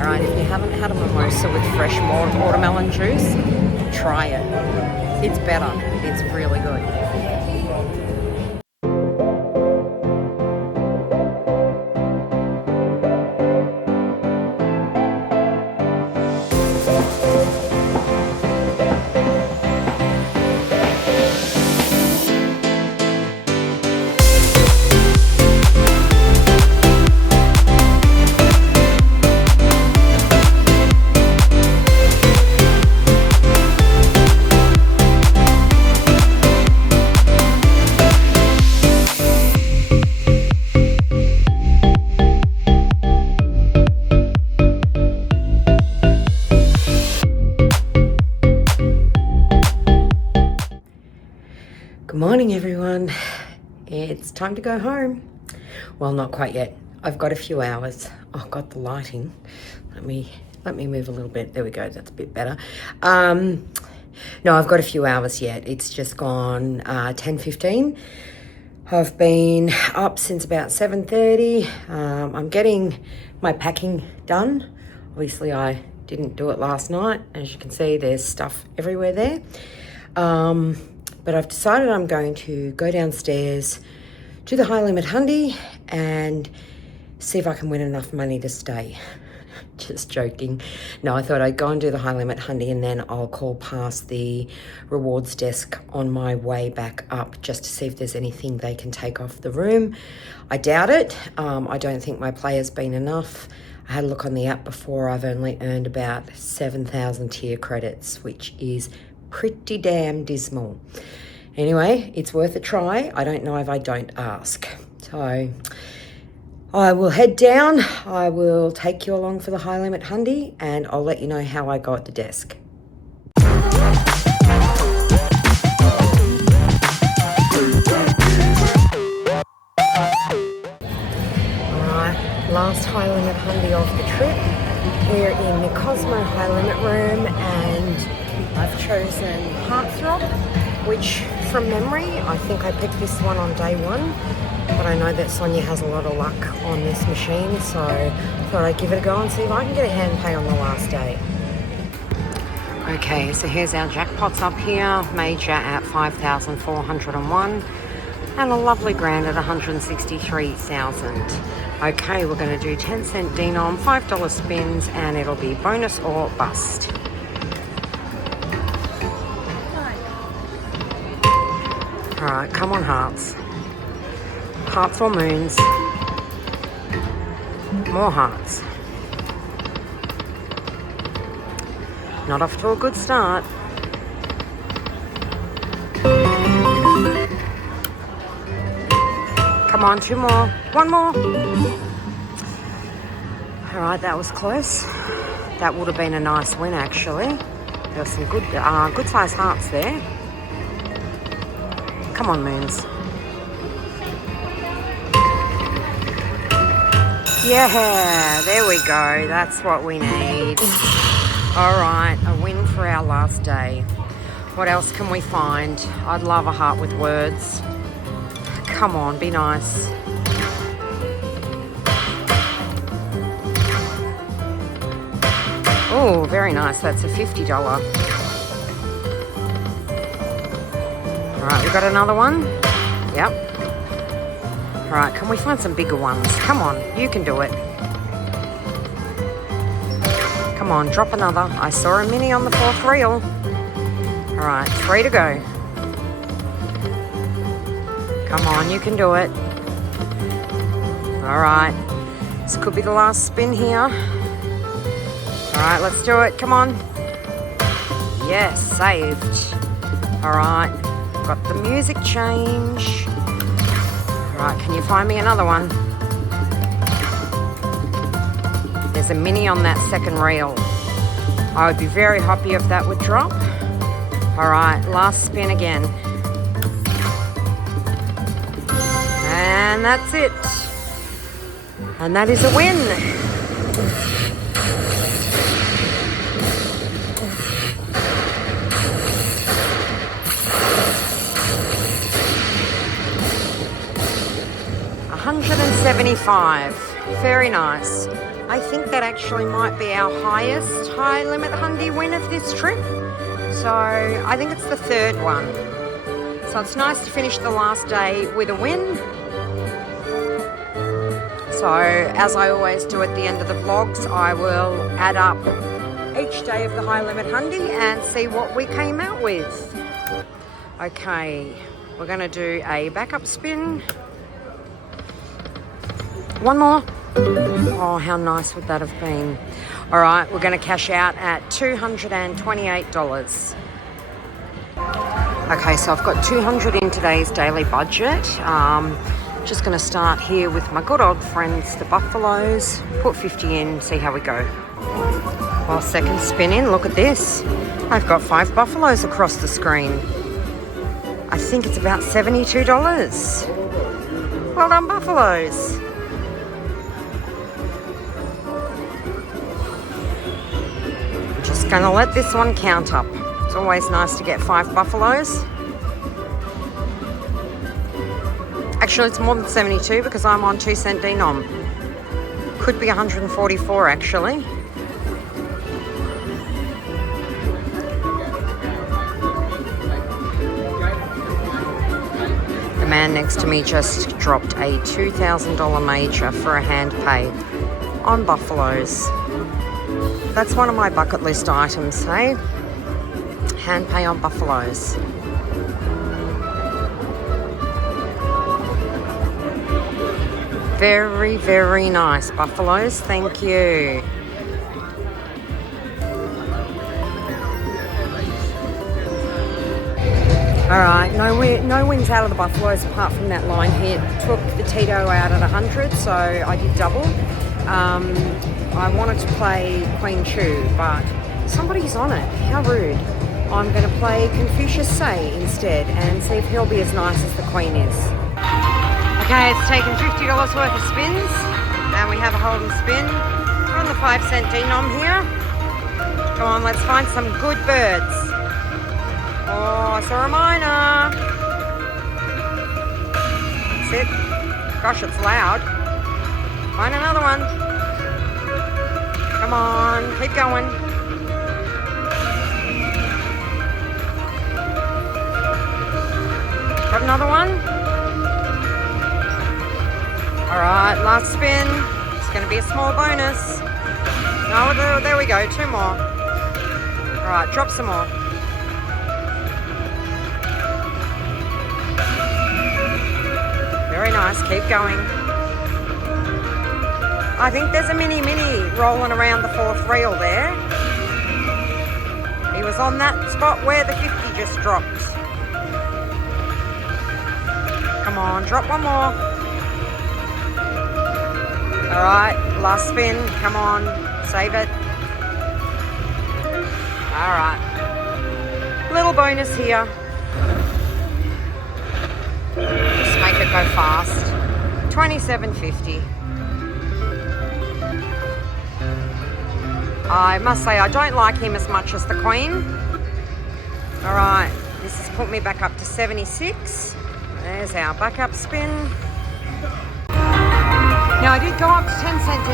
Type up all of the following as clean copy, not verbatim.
All right, if you haven't had a mimosa with fresh watermelon juice, try it. It's better. It's really good. Good morning, everyone. It's time to go home. Well, not quite yet. I've got a few hours. Oh, got the lighting. Let me move a little bit. There we go. That's a bit better. No, I've got a few hours yet. It's just gone 10:15. I've been up since about 7:30. I'm getting my packing done. Obviously, I didn't do it last night. As you can see, there's stuff everywhere there. But I've decided I'm going to go downstairs to the high limit Hundy and see if I can win enough money to stay. Just joking. No, I thought I'd go and do the high limit Hundy and then I'll call past the rewards desk on my way back up just to see if there's anything they can take off the room. I doubt it. I don't think my play has been enough. I had a look on the app before. I've only earned about 7,000 tier credits, which is pretty damn dismal. Anyway, it's worth a try. I don't know if I don't ask. So I will head down. I will take you along for the high limit Hundy and I'll let you know how I go at the desk. Alright, last high limit Hundy of the trip. We're in the Cosmo high limit room and I've chosen Heartthrob, which from memory, I think I picked this one on day one, but I know that Sonia has a lot of luck on this machine, so I thought I'd give it a go and see if I can get a hand pay on the last day. Okay, so here's our jackpots up here. Major at 5,401 and a lovely grand at 163,000. Okay, we're going to do 10-cent denom, $5 spins, and it'll be bonus or bust. Alright, come on hearts. Hearts or moons. More hearts. Not off to a good start. Come on, two more. One more. Alright, that was close. That would have been a nice win actually. There were some good size hearts there. Come on, moons. Yeah, there we go. That's what we need. All right, a win for our last day. What else can we find? I'd love a heart with words. Come on, be nice. Oh, very nice. That's a $50. All right, we got another one. Yep. All right, can we find some bigger ones? Come on, you can do it. Come on, drop another. I saw a mini on the fourth reel. All right, 3 to go. Come on, you can do it. All right, this could be the last spin here. All right, let's do it. Come on. Yes, saved. All right. Got the music change. Right, can you find me another one? There's a mini on that second reel. I would be very happy if that would drop. All right, last spin again. And that's it. And that is a win. $175. Very nice. I think that actually might be our highest high limit Hundy win of this trip. So I think it's the third one. So it's nice to finish the last day with a win. So as I always do at the end of the vlogs, I will add up each day of the high limit Hundy and see what we came out with. Okay, we're going to do a backup spin. One more. Oh, how nice would that have been? All right, we're going to cash out at $228. Okay, so I've got 200 in today's daily budget. Just going to start here with my good old friends, the Buffaloes. Put 50 in, see how we go. Well, second spin in, look at this. I've got 5 Buffaloes across the screen. I think it's about $72. Well done, Buffaloes. I'm just going to let this one count up. It's always nice to get 5 Buffaloes. Actually, it's more than 72 because I'm on 2 cent denom. Could be 144 actually. The man next to me just dropped a $2,000 major for a hand pay on Buffaloes. That's one of my bucket list items, hey? Hand pay on Buffaloes. Very, very nice, Buffaloes. Thank you. All right, no wins out of the Buffaloes apart from that line hit. Took the Tito out at 100, so I did double. I wanted to play Queen Chu, but somebody's on it. How rude. I'm going to play Confucius Say instead and see if he'll be as nice as the Queen is. Okay, it's taken $50 worth of spins, and we have a hold and spin. We're on the 5 cent denom here. Come on, let's find some good birds. Oh, I saw a minor. That's it. Gosh, it's loud. Find another one. Come on, keep going. Got another one? Alright, last spin. It's going to be a small bonus. No, there we go, 2 more. Alright, drop some more. Very nice, keep going. I think there's a mini rolling around the 4th reel there. He was on that spot where the 50 just dropped. Come on, drop one more. All right, last spin. Come on, save it. All right. Little bonus here. Just make it go fast. $27.50. I must say I don't like him as much as the Queen. All right, this has put me back up to 76. There's our backup spin. Now I did go up to 10 cent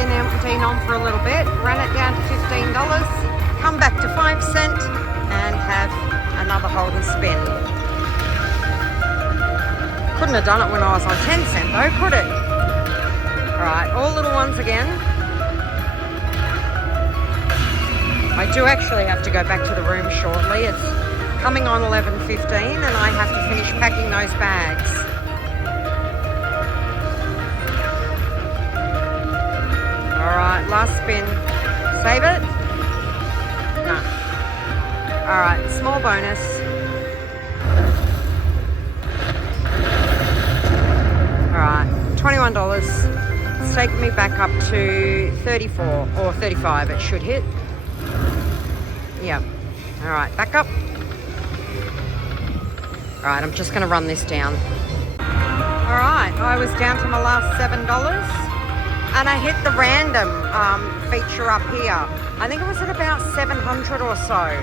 denom for a little bit, ran it down to $15, come back to 5 cent and have another hold and spin. Couldn't have done it when I was on 10 cent though, could it? All right, all little ones again. I do actually have to go back to the room shortly. It's coming on 11:15 and I have to finish packing those bags. Alright, last spin. Save it? No. Alright, small bonus. Alright, $21. It's taken me back up to 34 or 35 it should hit. Yep. Alright, back up. Alright, I'm just going to run this down. Alright, I was down to my last $7 and I hit the random feature up here. I think it was at about 700 or so.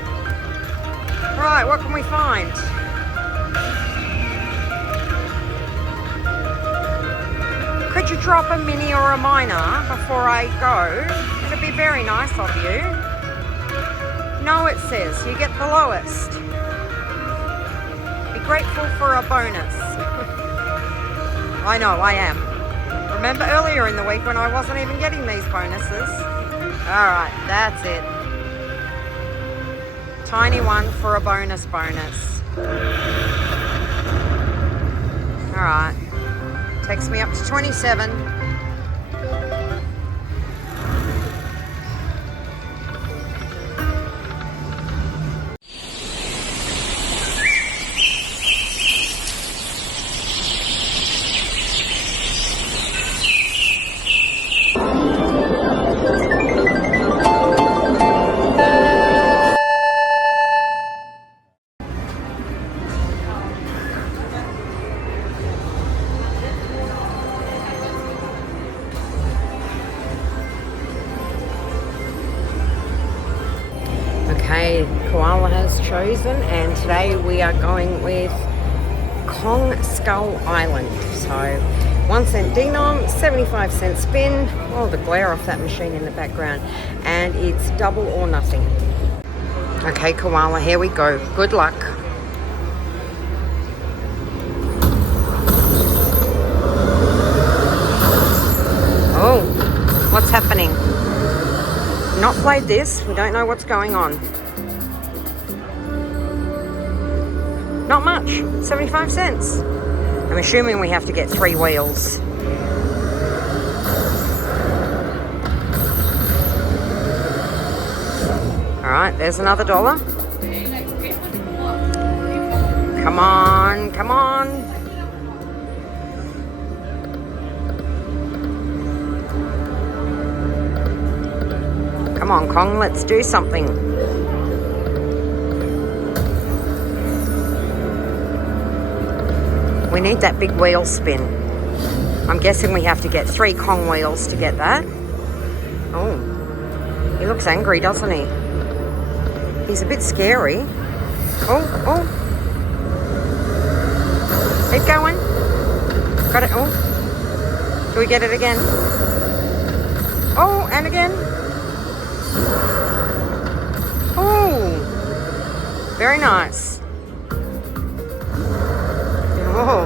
Alright, what can we find? Could you drop a mini or a minor before I go? be very nice of you. No, it says you get the lowest. Be grateful for a bonus. I know, I am. Remember earlier in the week when I wasn't even getting these bonuses? Alright, that's it. Tiny one for a bonus. Alright. Takes me up to 27. Okay, Koala has chosen, and today we are going with Kong Skull Island. So 1 cent denom, 75 cent spin. Oh, the glare off that machine in the background. And it's double or nothing. Okay, Koala, here we go. Good luck. Oh, what's happening? Not played this. We don't know what's going on. Not much. 75 cents. I'm assuming we have to get 3 wheels. Alright, there's another $1. Come on, come on. Come on, Kong, let's do something. We need that big wheel spin. I'm guessing we have to get 3 Kong wheels to get that. Oh, he looks angry, doesn't he? He's a bit scary. Oh. Keep going. Got it. Oh. Do we get it again? Oh, and again. Oh, very nice. Oh,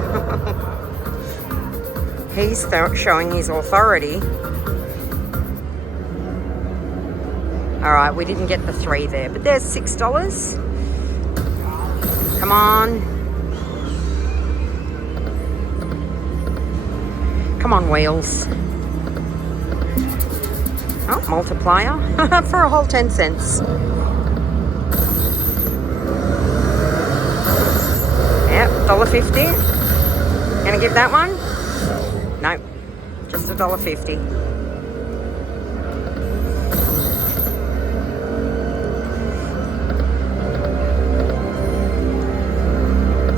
he's showing his authority. All right, we didn't get the 3 there, but there's $6. Come on. Come on, wheels. Oh, multiplier for a whole 10 cents. Yep, $1.50. Gonna give that one? Nope, just $1.50.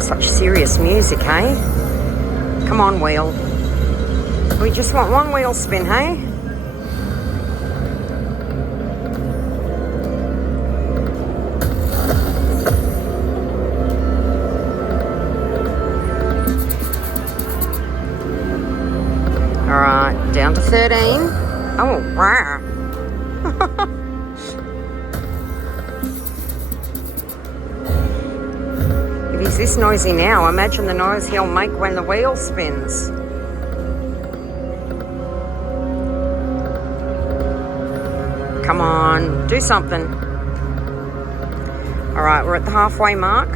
Such serious music, hey? Come on, wheel. We just want 1 wheel spin, hey? Alright, down to 13. Oh, wow. If he's this noisy now, imagine the noise he'll make when the wheel spins. Come on, do something. Alright, we're at the halfway mark.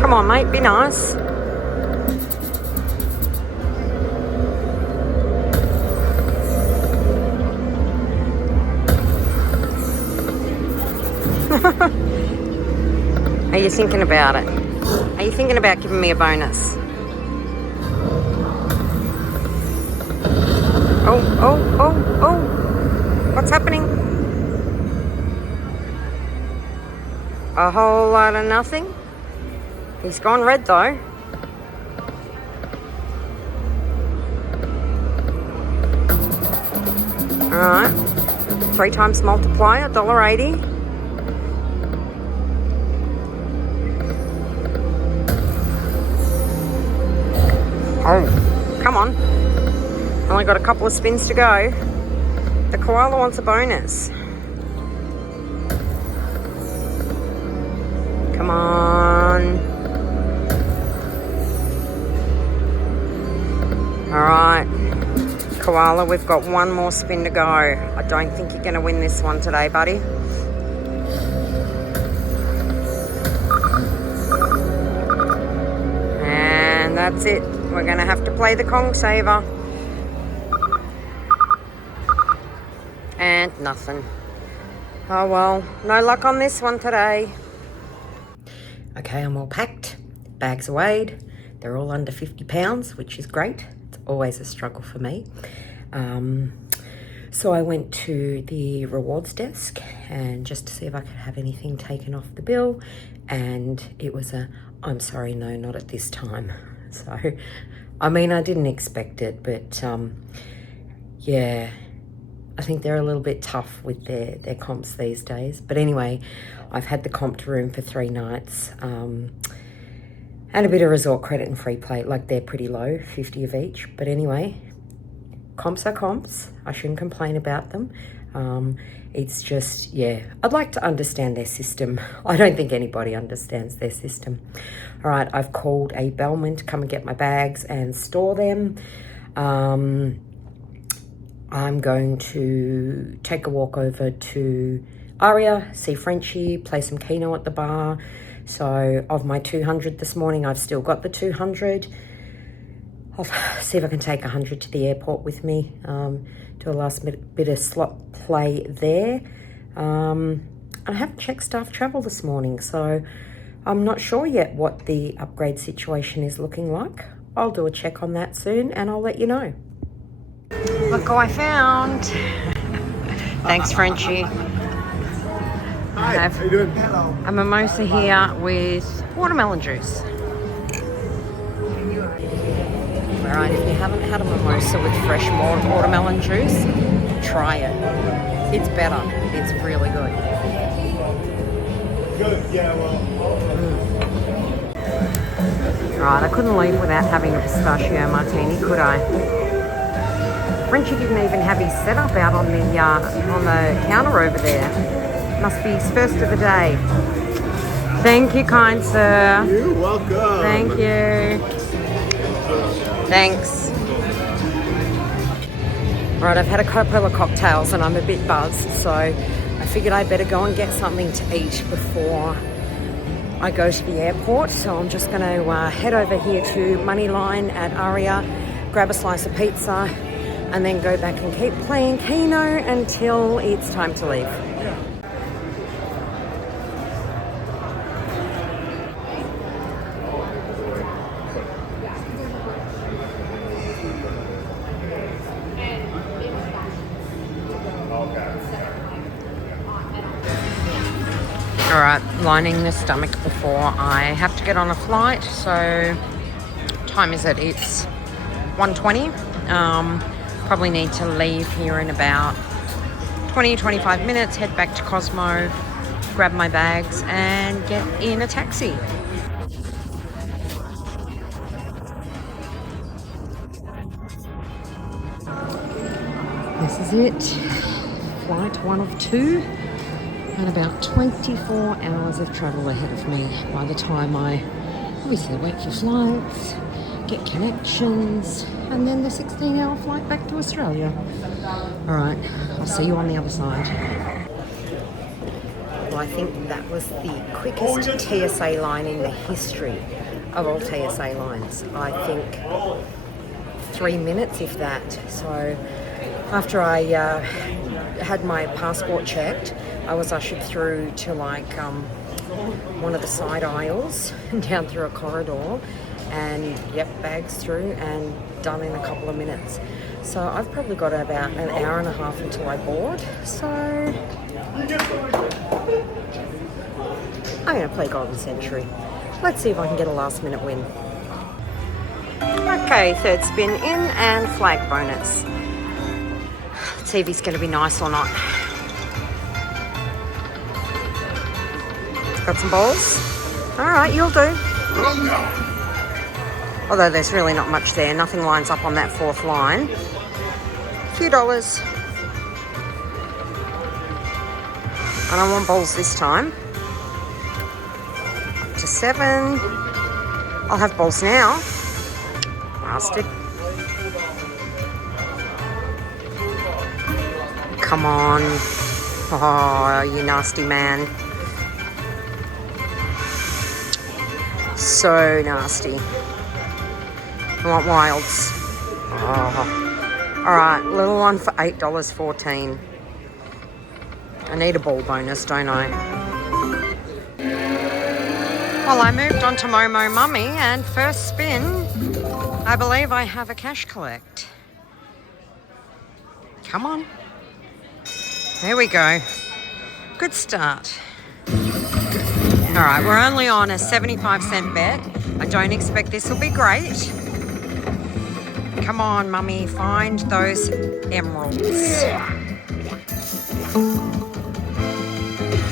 Come on, mate, be nice. Are you thinking about it? Are you thinking about giving me a bonus? Oh. What's happening? A whole lot of nothing? He's gone red though. Alright. 3 times multiplier, $1.80. Oh, come on. Only got a couple of spins to go. The koala wants a bonus. Come on. All right. Koala, we've got one more spin to go. I don't think you're going to win this one today, buddy. And that's it. We're going to have to play the Kong saver. And nothing. Oh well, no luck on this one today. Okay, I'm all packed. Bags are weighed. They're all under 50 pounds, which is great. It's always a struggle for me. So I went to the rewards desk and just to see if I could have anything taken off the bill. And it was I'm sorry, no, not at this time. So, I mean, I didn't expect it, but yeah, I think they're a little bit tough with their comps these days. But anyway, I've had the comped room for 3 nights and a bit of resort credit and free plate. Like, they're pretty low, 50 of each. But anyway, comps are comps. I shouldn't complain about them. It's just, yeah, I'd like to understand their system. I don't think anybody understands their system. All right, I've called a bellman to come and get my bags and store them. I'm going to take a walk over to Aria, see Frenchy, play some Keno at the bar. So of my 200 this morning, I've still got the 200. I'll see if I can take 100 to the airport with me, do a last bit of slot play there. I haven't checked staff travel this morning, so I'm not sure yet what the upgrade situation is looking like. I'll do a check on that soon and I'll let you know. Look who I found. Thanks, Frenchy. Hi, how you doing? A mimosa here with watermelon juice. Alright, if you haven't had a mimosa with fresh watermelon juice, try it. It's better. It's really good. Good, yeah, well. Alright, I couldn't leave without having a pistachio martini, could I? Frenchy didn't even have his setup out on the counter over there. Must be his first of the day. Thank you, kind sir. You're welcome. Thank you. Thanks. Right, I've had a couple of cocktails and I'm a bit buzzed, so I figured I'd better go and get something to eat before I go to the airport. So I'm just going to head over here to Moneyline at Aria, grab a slice of pizza, and then go back and keep playing Keno until it's time to leave. All right, lining the stomach before I have to get on a flight. So, time is it? It's 1:20. Probably need to leave here in about 20-25 minutes, head back to Cosmo, grab my bags and get in a taxi. This is it. Flight 1 of 2 and about 24 hours of travel ahead of me by the time I obviously wait for flights, get connections, and then the 16-hour flight back to Australia. All right, I'll see you on the other side. Well, I think that was the quickest TSA line in the history of all TSA lines. I think 3 minutes, if that. So after I had my passport checked, I was ushered through to like one of the side aisles down through a corridor, and yep, bags through and done in a couple of minutes. So I've probably got about an hour and a half until I board. So I'm going to play Golden Century. Let's see if I can get a last minute win. Okay, third spin in and flag bonus. Let's see if he's going to be nice or not. Got some balls? All right, you'll do. Although there's really not much there. Nothing lines up on that fourth line. A few dollars. I don't want bowls this time. Up to 7. I'll have bowls now. Bastard. Come on. Oh, you nasty man. So nasty. I want wilds. Oh. Alright, little one for $8.14. I need a ball bonus, don't I? Well, I moved on to Momo Mummy, and first spin, I believe I have a cash collect. Come on. There we go. Good start. Alright, we're only on a 75-cent bet. I don't expect this will be great. Come on, Mummy, find those emeralds.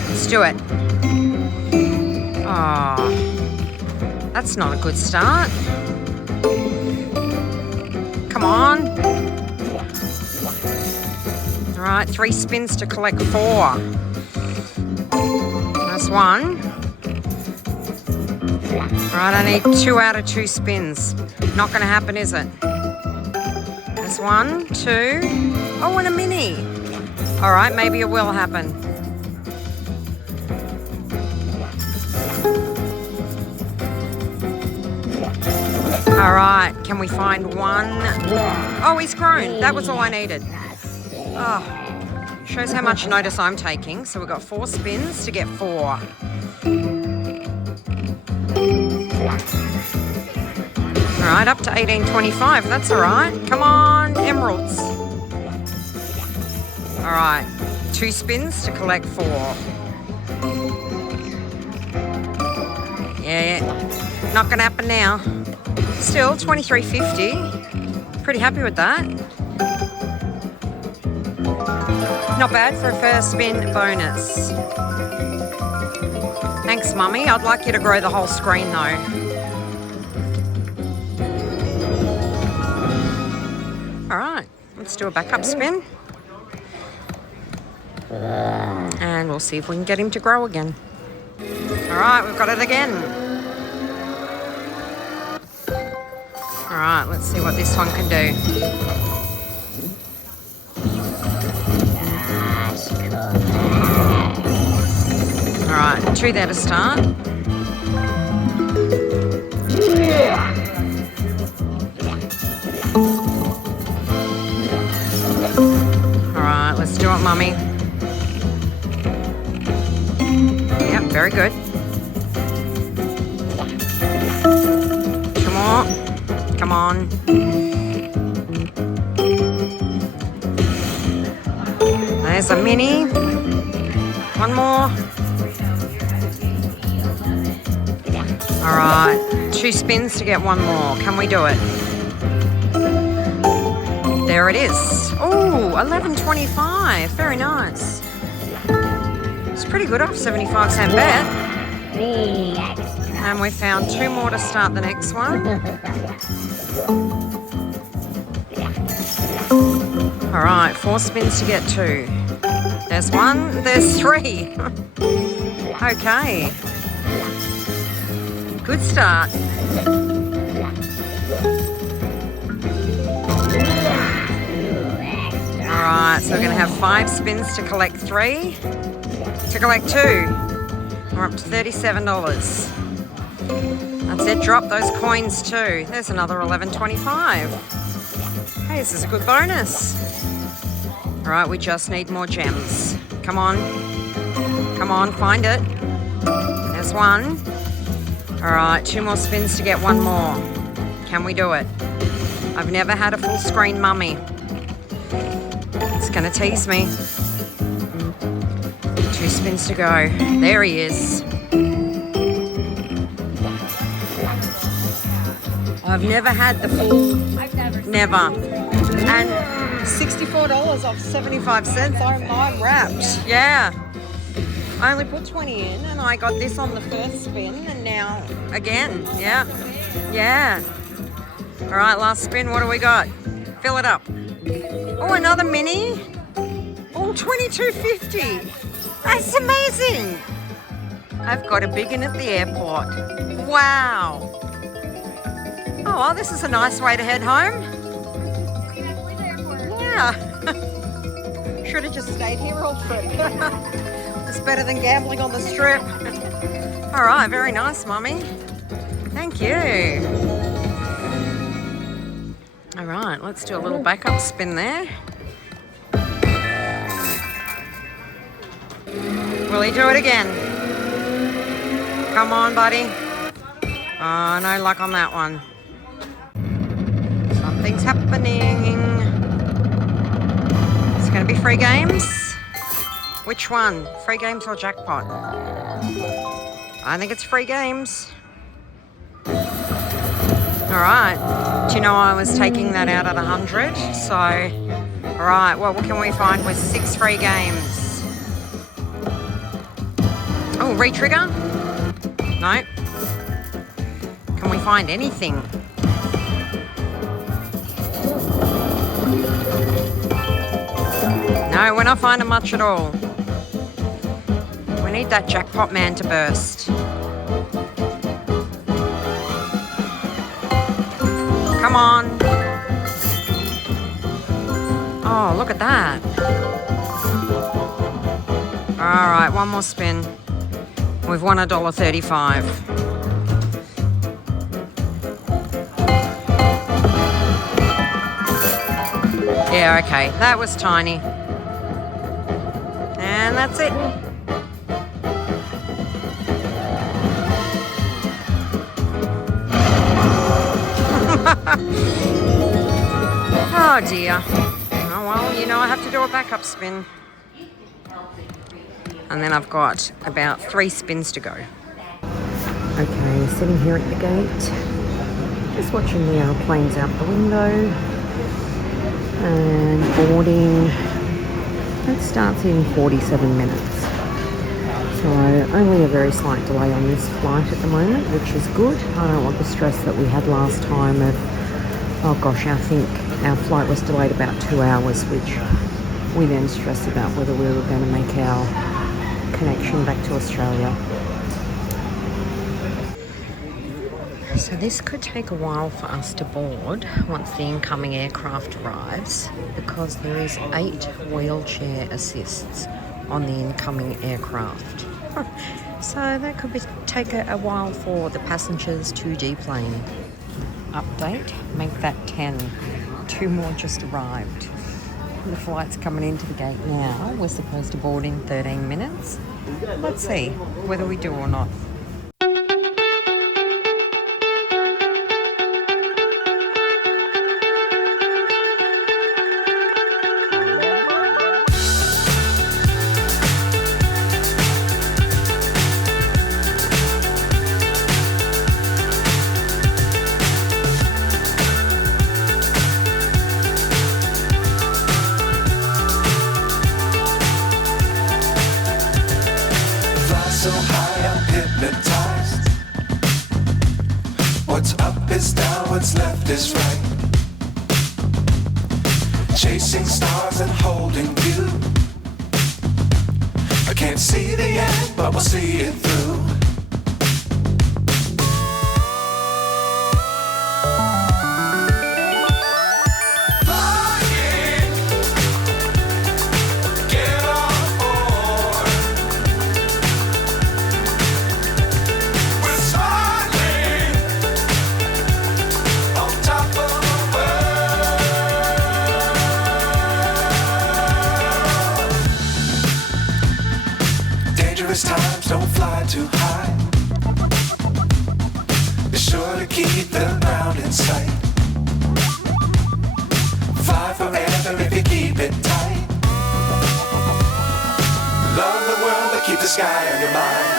Let's do it. Oh, that's not a good start. Come on. All right, 3 spins to collect 4. That's 1. All right, I need 2 out of 2 spins. Not going to happen, is it? That's 1, 2. Oh, and a mini. All right, maybe it will happen. All right, can we find 1? Oh, he's grown. That was all I needed. Oh, shows how much notice I'm taking. So we've got 4 spins to get 4. All right, up to 18.25. That's all right. Come on, emeralds. All right, 2 spins to collect 4. Yeah, not gonna happen now. Still, $23.50. Pretty happy with that. Not bad for a first spin bonus. Thanks, Mummy. I'd like you to grow the whole screen, though. All right, let's do a backup spin. And we'll see if we can get him to grow again. All right, we've got it again. All right, let's see what this one can do. All right, 2 there to start. All right, let's do it, Mummy. Yep, very good. 2 more. Come on. There's a mini. 1 more. All right, 2 spins to get 1 more. Can we do it? There it is. Oh, $11.25. Very nice. It's pretty good off 75-cent bet. And we found 2 more to start the next one. All right, 4 spins to get 2. There's 1, there's 3. Okay. Good start. All right, so we're going to have 5 spins to collect 3. To collect 2. We're up to $37. That's it, drop those coins too. There's another $11.25. Hey, this is a good bonus. All right, we just need more gems. Come on. Come on, find it. There's 1. All right, 2 more spins to get 1 more. Can we do it? I've never had a full screen Mummy. It's gonna tease me. 2 spins to go. There he is. I've never had the full. I've never. And $64 off 75 cents. I'm wrapped. Yeah. I only put 20 in and I got this on the first spin and now again. Yeah. Yeah. All right, last spin. What do we got? Fill it up. Oh, another mini. Oh, $22.50. That's amazing. I've got a big one at the airport. Wow. Oh, well, this is a nice way to head home. Yeah. Should have just stayed here all trip. It's better than gambling on the strip. All right, very nice, Mummy. Thank you. All right, let's do a little backup spin there. Will he do it again? Come on, buddy. Oh, no luck on that one. Something's happening. It's going to be free games. Which one? Free games or jackpot? I think it's free games. All right. Do you know I was taking that out at 100? So, all right. Well, what can we find with 6 free games? Oh, re-trigger? No. Can we find anything? No, we're not finding much at all. We need that jackpot man to burst. Come on. Oh, look at that. All right, one more spin. We've won $1.35. Yeah, okay, that was tiny. And that's it. Oh dear. Oh well, you know I have to do a backup spin. And then I've got about 3 spins to go. Okay, sitting here at the gate, just watching the airplanes out the window and boarding. It starts in 47 minutes. So only a very slight delay on this flight at the moment, which is good. I don't want the stress that we had last time of, oh gosh, I think our flight was delayed about 2 hours, which we then stressed about whether we were going to make our connection back to Australia. So this could take a while for us to board once the incoming aircraft arrives, because there is 8 wheelchair assists on the incoming aircraft. So that could take a while for the passengers to deplane. Update, make that 10. 2 more just arrived. The flight's coming into the gate now. We're supposed to board in 13 minutes. Let's see whether we do or not. So high I'm hypnotized. What's up is down, what's left is right. Chasing stars and holding you. I can't see the end, but we'll see it through. Times don't fly too high. Be sure to keep the ground in sight. Fly forever if you keep it tight. Love the world but keep the sky on your mind.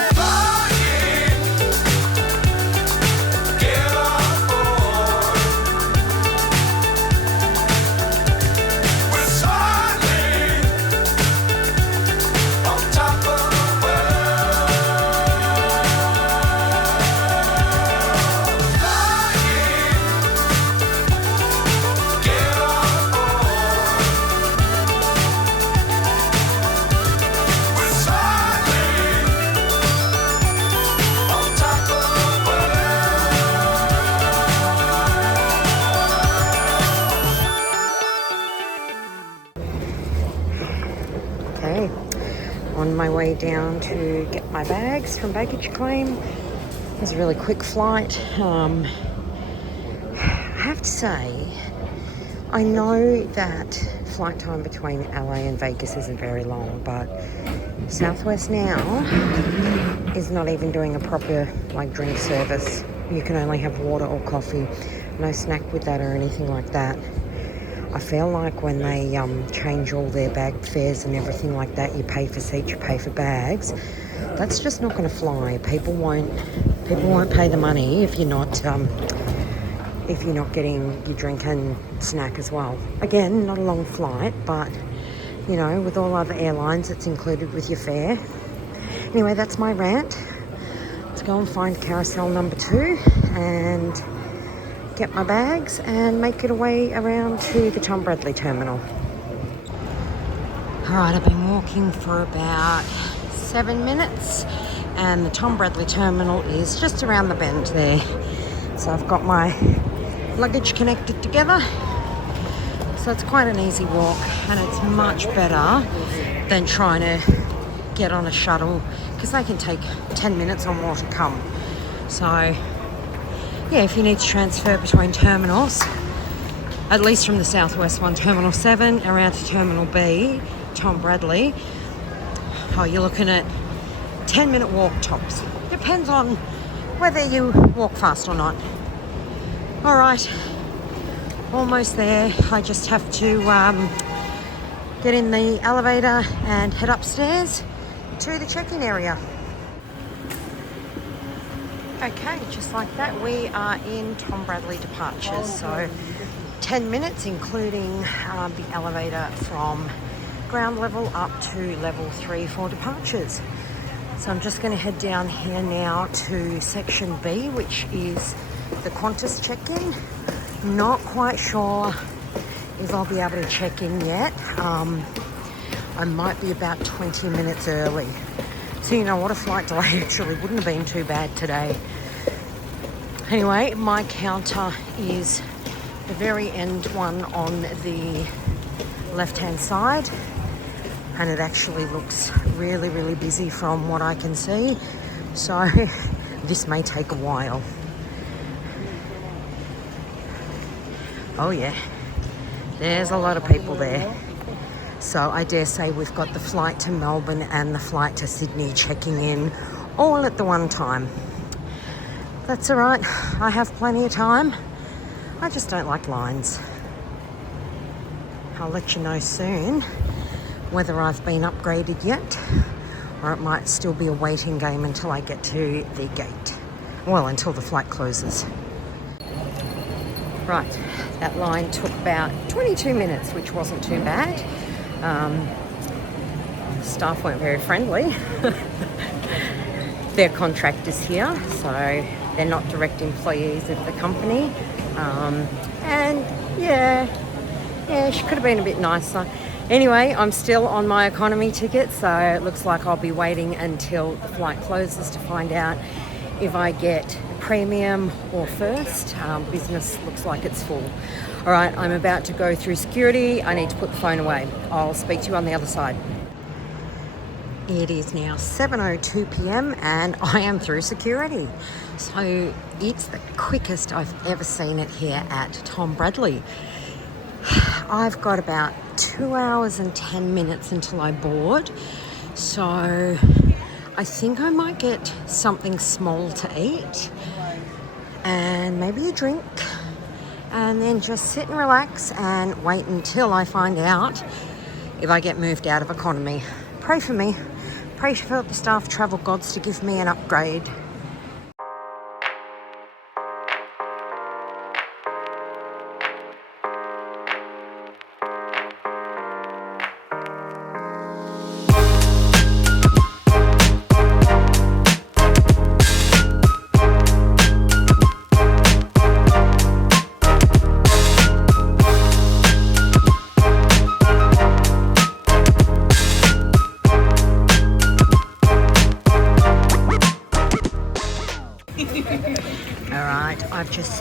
my way down to get my bags from baggage claim. It was a really quick flight. I have to say, I know that flight time between LA and Vegas isn't very long, but Southwest now is not even doing a proper drink service. You can only have water or coffee, no snack with that or anything like that. I feel like when they change all their bag fares and everything like that, you pay for seats, you pay for bags. That's just not going to fly. People won't pay the money if you're not getting your drink and snack as well. Again, not a long flight, but you know, with all other airlines, it's included with your fare. Anyway, that's my rant. Let's go and find carousel number 2 and get my bags and make it away around to the Tom Bradley terminal. Alright, I've been walking for about 7 minutes and the Tom Bradley terminal is just around the bend there. So I've got my luggage connected together. So it's quite an easy walk and it's much better than trying to get on a shuttle because they can take 10 minutes or more to come. So yeah, if you need to transfer between terminals, at least from the Southwest one, Terminal 7, around to Terminal B, Tom Bradley, you're looking at 10-minute walk tops. Depends on whether you walk fast or not. All right, almost there. I just have to get in the elevator and head upstairs to the check-in area. Okay, just like that, we are in Tom Bradley departures. So 10 minutes, including the elevator from ground level up to level 3 for departures. So I'm just going to head down here now to section B, which is the Qantas check-in. Not quite sure if I'll be able to check in yet. I might be about 20 minutes early. So you know what, a flight delay actually wouldn't have been too bad today. Anyway, my counter is the very end one on the left-hand side, and it actually looks really, really busy from what I can see. So this may take a while. Oh yeah, there's a lot of people there. So I dare say we've got the flight to Melbourne and the flight to Sydney checking in all at the one time. That's all right, I have plenty of time. I just don't like lines. I'll let you know soon whether I've been upgraded yet, or it might still be a waiting game until I get to the gate. Well, until the flight closes. Right, that line took about 22 minutes, which wasn't too bad. Staff weren't very friendly. They're contractors here, so they're not direct employees of the company. And yeah, she could have been a bit nicer. Anyway, I'm still on my economy ticket, so it looks like I'll be waiting until the flight closes to find out if I get premium or first. Business looks like it's full. All right, I'm about to go through security. I need to put the phone away. I'll speak to you on the other side. It is now 7:02 p.m. and I am through security. So it's the quickest I've ever seen it here at Tom Bradley. I've got about 2 hours and 10 minutes until I board. So I think I might get something small to eat and maybe a drink, and then just sit and relax and wait until I find out if I get moved out of economy. Pray for me. Pray for the staff travel gods to give me an upgrade.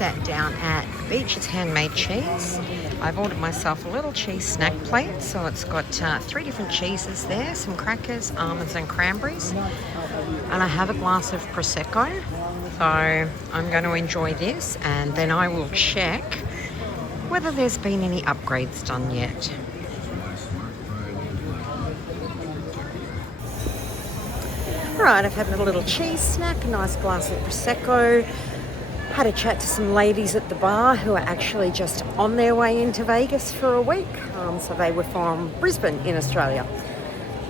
sat down at the beach. It's handmade cheese. I've ordered myself a little cheese snack plate. So it's got 3 different cheeses there, some crackers, almonds and cranberries. And I have a glass of Prosecco. So I'm going to enjoy this and then I will check whether there's been any upgrades done yet. Right, I've had a little cheese snack, a nice glass of Prosecco. Had a chat to some ladies at the bar who are actually just on their way into Vegas for a week. So they were from Brisbane in Australia.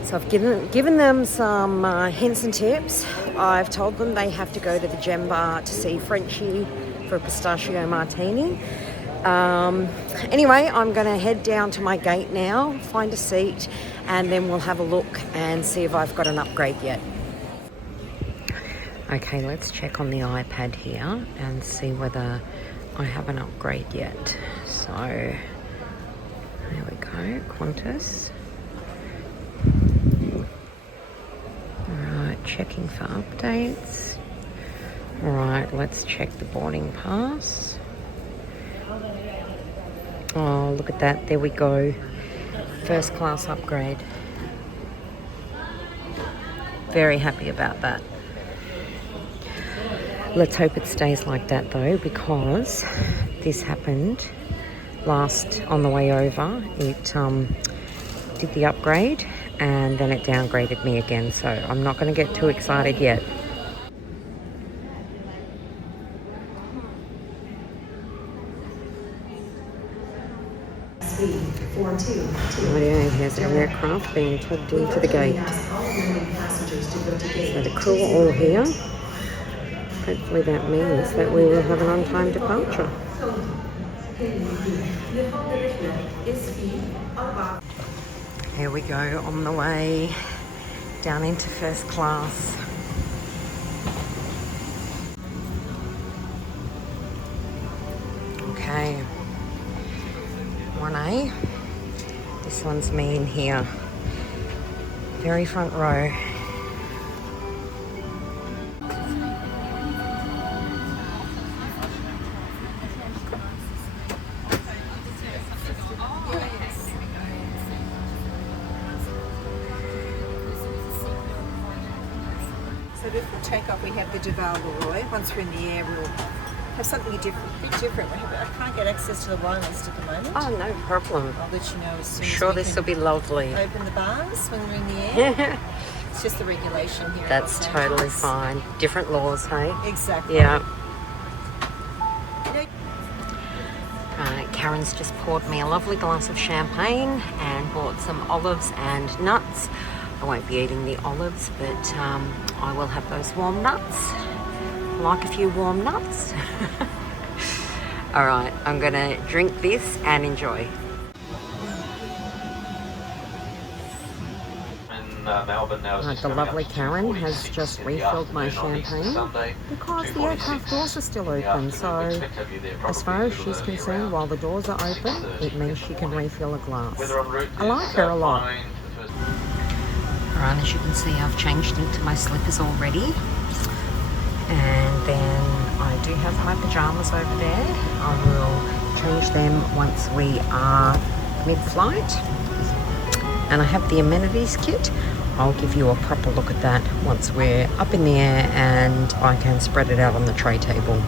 So I've given them some hints and tips. I've told them they have to go to the gem bar to see Frenchy for a pistachio martini. Anyway, I'm going to head down to my gate now, find a seat, and then we'll have a look and see if I've got an upgrade yet. Okay, let's check on the iPad here and see whether I have an upgrade yet. So, there we go, Qantas. Alright, checking for updates. Alright, let's check the boarding pass. Oh, look at that, there we go. First class upgrade. Very happy about that. Let's hope it stays like that though, because this happened last on the way over. It did the upgrade and then it downgraded me again, so I'm not going to get too excited yet. Aria, here's our aircraft being tugged into the gate. So the crew are all here. Hopefully that means that we will have an on-time departure. Here we go, on the way down into first class. Okay, 1A. This one's me in here. Very front row. So before takeoff, we have the Duval Leroy. Once we're in the air, we'll have something a bit different. I can't get access to the warmest at the moment. Oh, no problem. I'll let you know as soon Sure, as we this will be lovely. open the bars when we're in the air. It's just the regulation here. That's in Los totally Angeles. fine. Different laws, hey? Exactly. Yeah. Karen's just poured me a lovely glass of champagne and bought some olives and nuts. I won't be eating the olives, but I will have those warm nuts. I like a few warm nuts. All right, I'm gonna drink this and enjoy. Melbourne now. The lovely Karen has just refilled my champagne because the aircraft doors are still open. So as far as she's concerned, while the doors are open, it means she can refill a glass. I like her a lot. Alright, as you can see, I've changed into my slippers already. And then I do have my pajamas over there. I will change them once we are mid-flight. And I have the amenities kit. I'll give you a proper look at that once we're up in the air and I can spread it out on the tray table.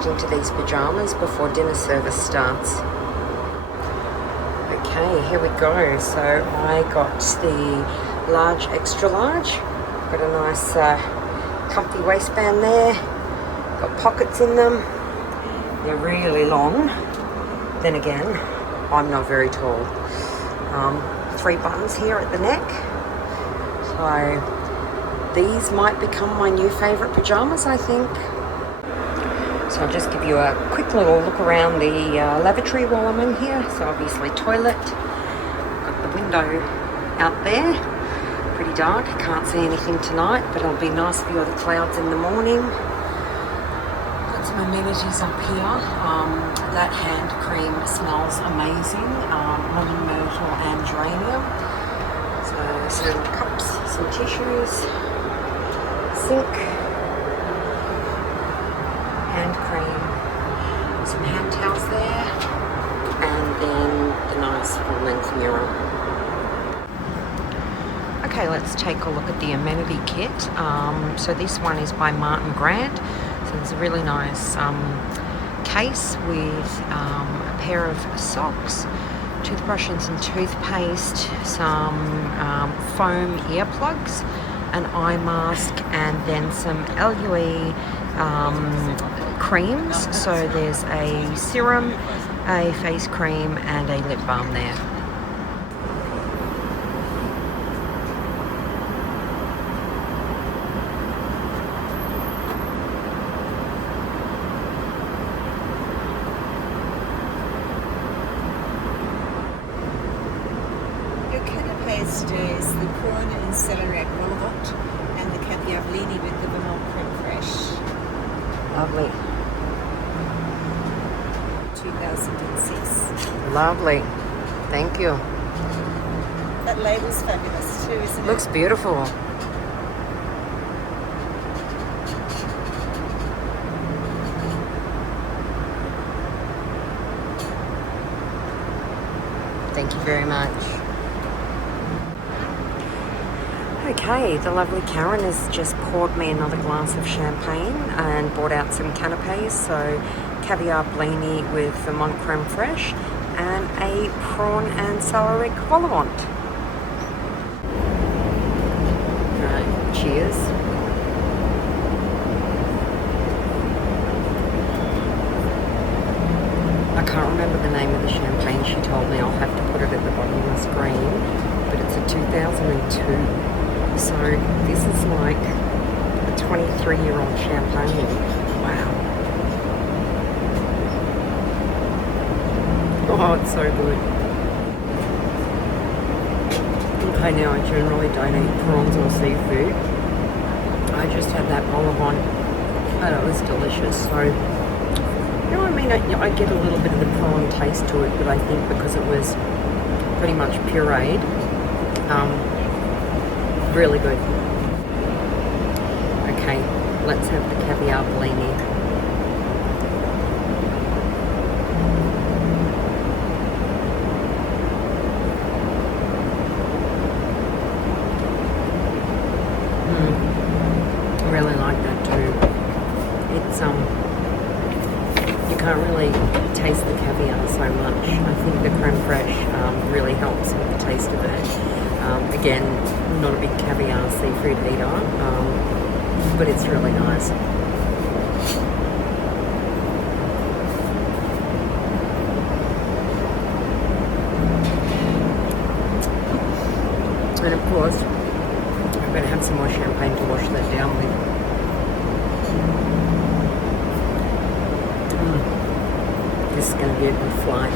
changed into these pyjamas before dinner service starts. Okay, here we go. So I got the large, extra large. Got a nice comfy waistband there. Got pockets in them. They're really long. Then again, I'm not very tall. 3 buttons here at the neck. So these might become my new favourite pyjamas, I think. So I'll just give you a quick little look around the lavatory while I'm in here. So obviously toilet. Got the window out there. Pretty dark, can't see anything tonight, but it'll be a nice view of the clouds in the morning. Got some amenities up here. That hand cream smells amazing. Lemon myrtle and geranium. So some cups, some tissues, sink, hand cream, some hand towels there, and then the nice full-length mirror. Okay, let's take a look at the amenity kit. So this one is by Martin Grant. So there's a really nice case with a pair of socks, toothbrush and some toothpaste, some foam earplugs, an eye mask, and then some LUE creams. So there's a serum, a face cream, and a lip balm there. Is the prawn and celery at Walnut and the caviar blini with the vanilla creme fraiche. Lovely. 2006. Lovely. Thank you. That label's fabulous too, isn't it? Looks beautiful. Thank you very much. Okay, the lovely Karen has just poured me another glass of champagne and brought out some canapes. So caviar blini with Vermont creme fraiche and a prawn and celery vol au vent. Right, cheers. I can't remember the name of the champagne she told me. I'll have to put it at the bottom of the screen, but it's a 2002. So this is like a 23-year-old champagne. Wow. Oh, it's so good. Okay, now I generally don't eat prawns or seafood. I just had that vol au vent and it was delicious. So, you know what I mean? I get a little bit of the prawn taste to it, but I think because it was pretty much pureed, really good. Okay, let's have the caviar blini. I really like that too. It's you can't really taste the caviar so much. I think the creme fraiche really helps with the taste of it. Again, not a big caviar seafood eater, but it's really nice. And of course, I'm going to have some more champagne to wash that down with. This is going to be a good flight.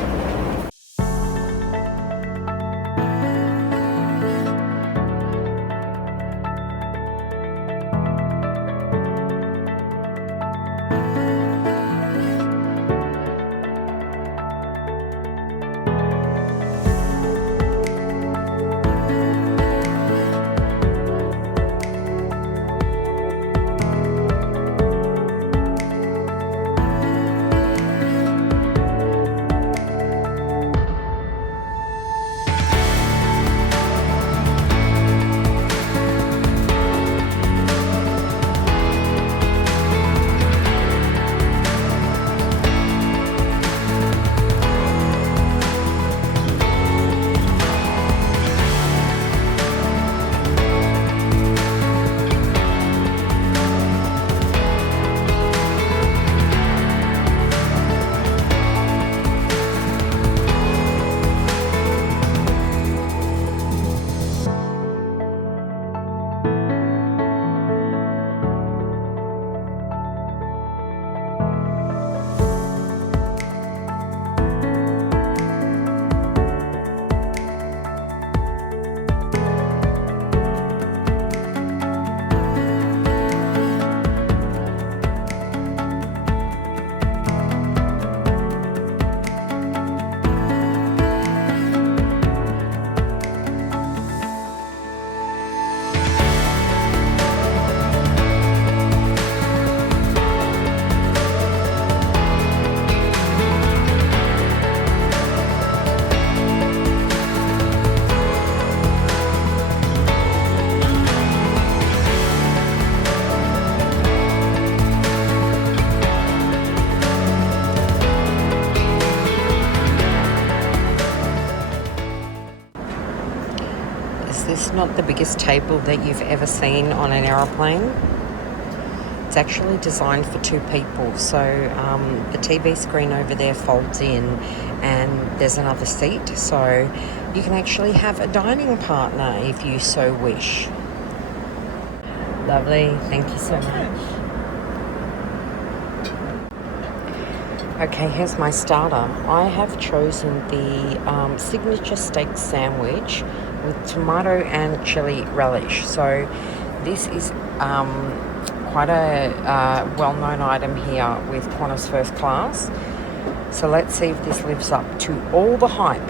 not the biggest table that you've ever seen on an aeroplane. It's actually designed for 2 people. So the TV screen over there folds in and there's another seat. So you can actually have a dining partner if you so wish. Lovely. Thank you so much. Okay, here's my starter. I have chosen the signature steak sandwich with tomato and chili relish. So this is quite a well-known item here with Qantas First Class. So let's see if this lives up to all the hype.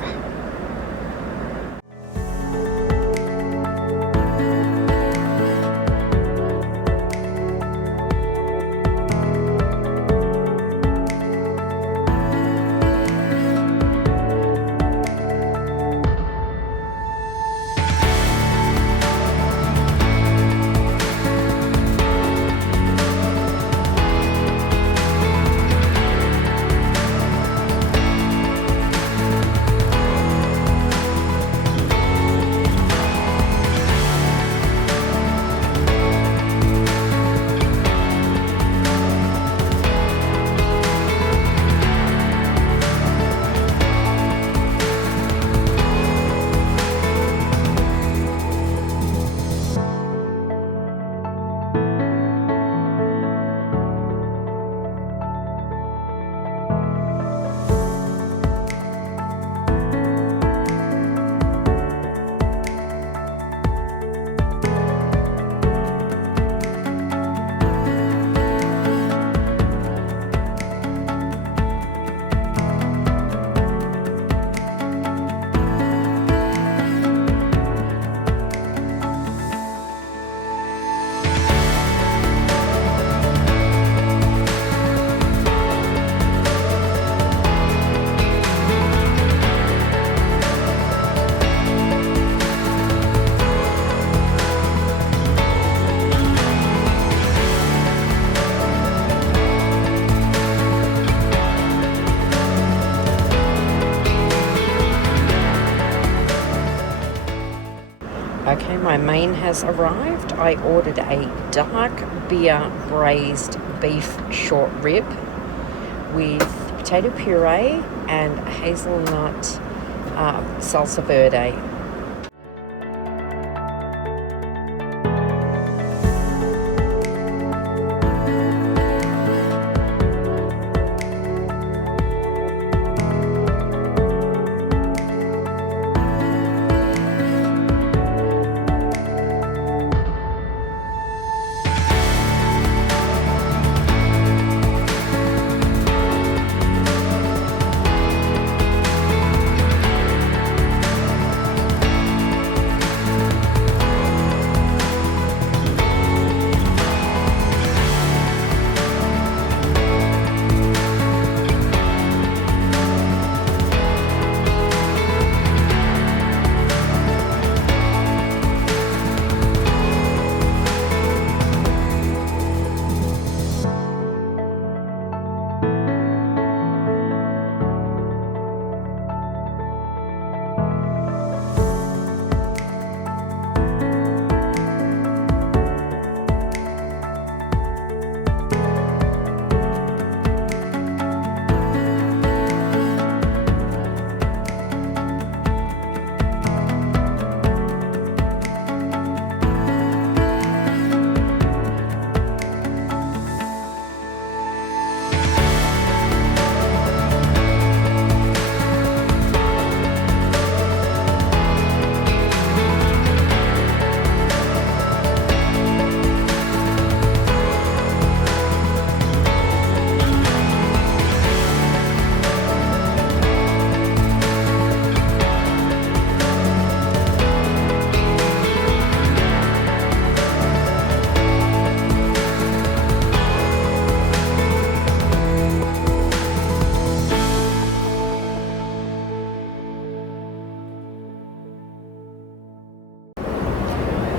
Okay, my main has arrived. I ordered a dark beer braised beef short rib with potato puree and hazelnut salsa verde.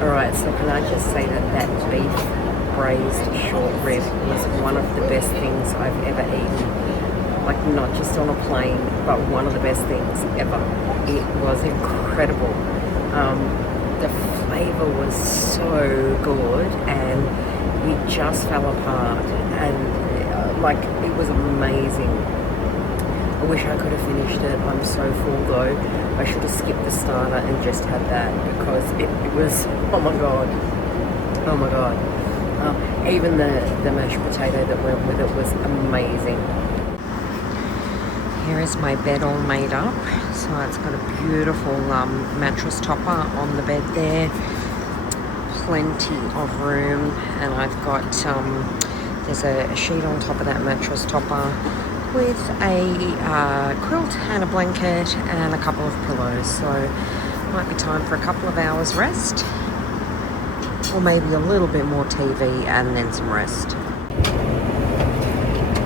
Alright, so can I just say that beef braised short rib was one of the best things I've ever eaten. Like, not just on a plane, but one of the best things ever. It was incredible. the flavour was so good and it just fell apart, and like it was amazing. I wish I could have finished it. I'm so full though. I should have skipped the starter and just had that, because it was, oh my god, oh my god. Even the mashed potato that went with it was amazing. Here is my bed all made up. So it's got a beautiful mattress topper on the bed there. Plenty of room, and I've got there's a sheet on top of that mattress topper with a quilt and a blanket and a couple of pillows. So might be time for a couple of hours rest, or maybe a little bit more TV and then some rest.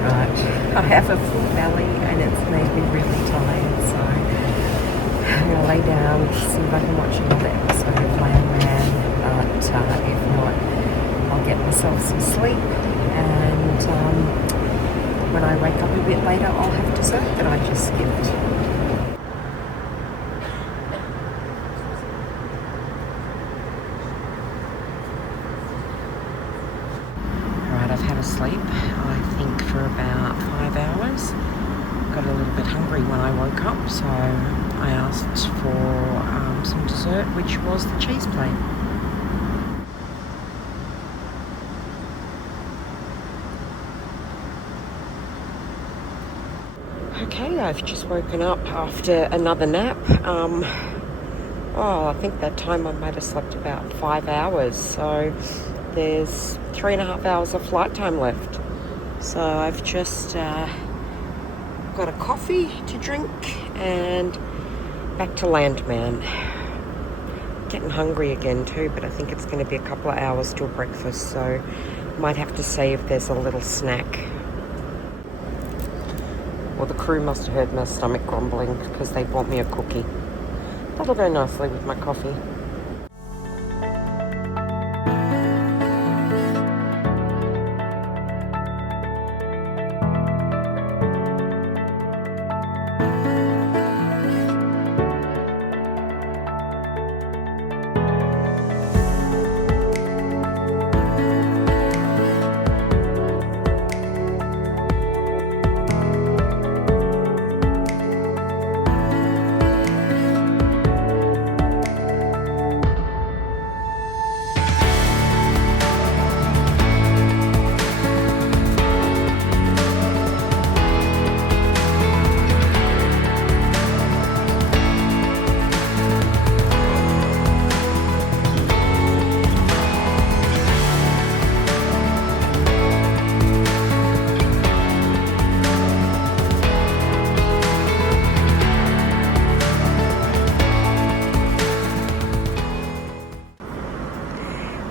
Right, I have a full belly and it's made me really tired, so I'm going to lay down, see if I can watch another episode of Landman, but if not, I'll get myself some sleep, and when I wake up a bit later I'll have dessert that I just skipped. I've had a sleep, I think, for about 5 hours. Got a little bit hungry when I woke up, so I asked for some dessert, which was the cheese plate. Okay, I've just woken up after another nap. I think that time I might have slept about 5 hours, so there's 3.5 hours of flight time left. So I've just got a coffee to drink and back to Landman. Getting hungry again too, but I think it's going to be a couple of hours till breakfast, so might have to see if there's a little snack. Well, the crew must have heard my stomach grumbling because they bought me a cookie. That'll go nicely with my coffee.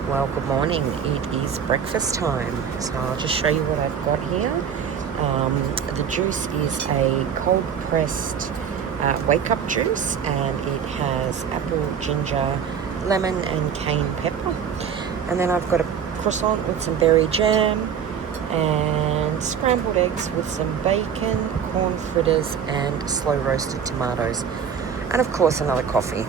Well, good morning. It is breakfast time, so I'll just show you what I've got here. The juice is a cold pressed wake up juice, and it has apple, ginger, lemon and cayenne pepper. And then I've got a croissant with some berry jam and scrambled eggs with some bacon, corn fritters and slow roasted tomatoes, and of course another coffee.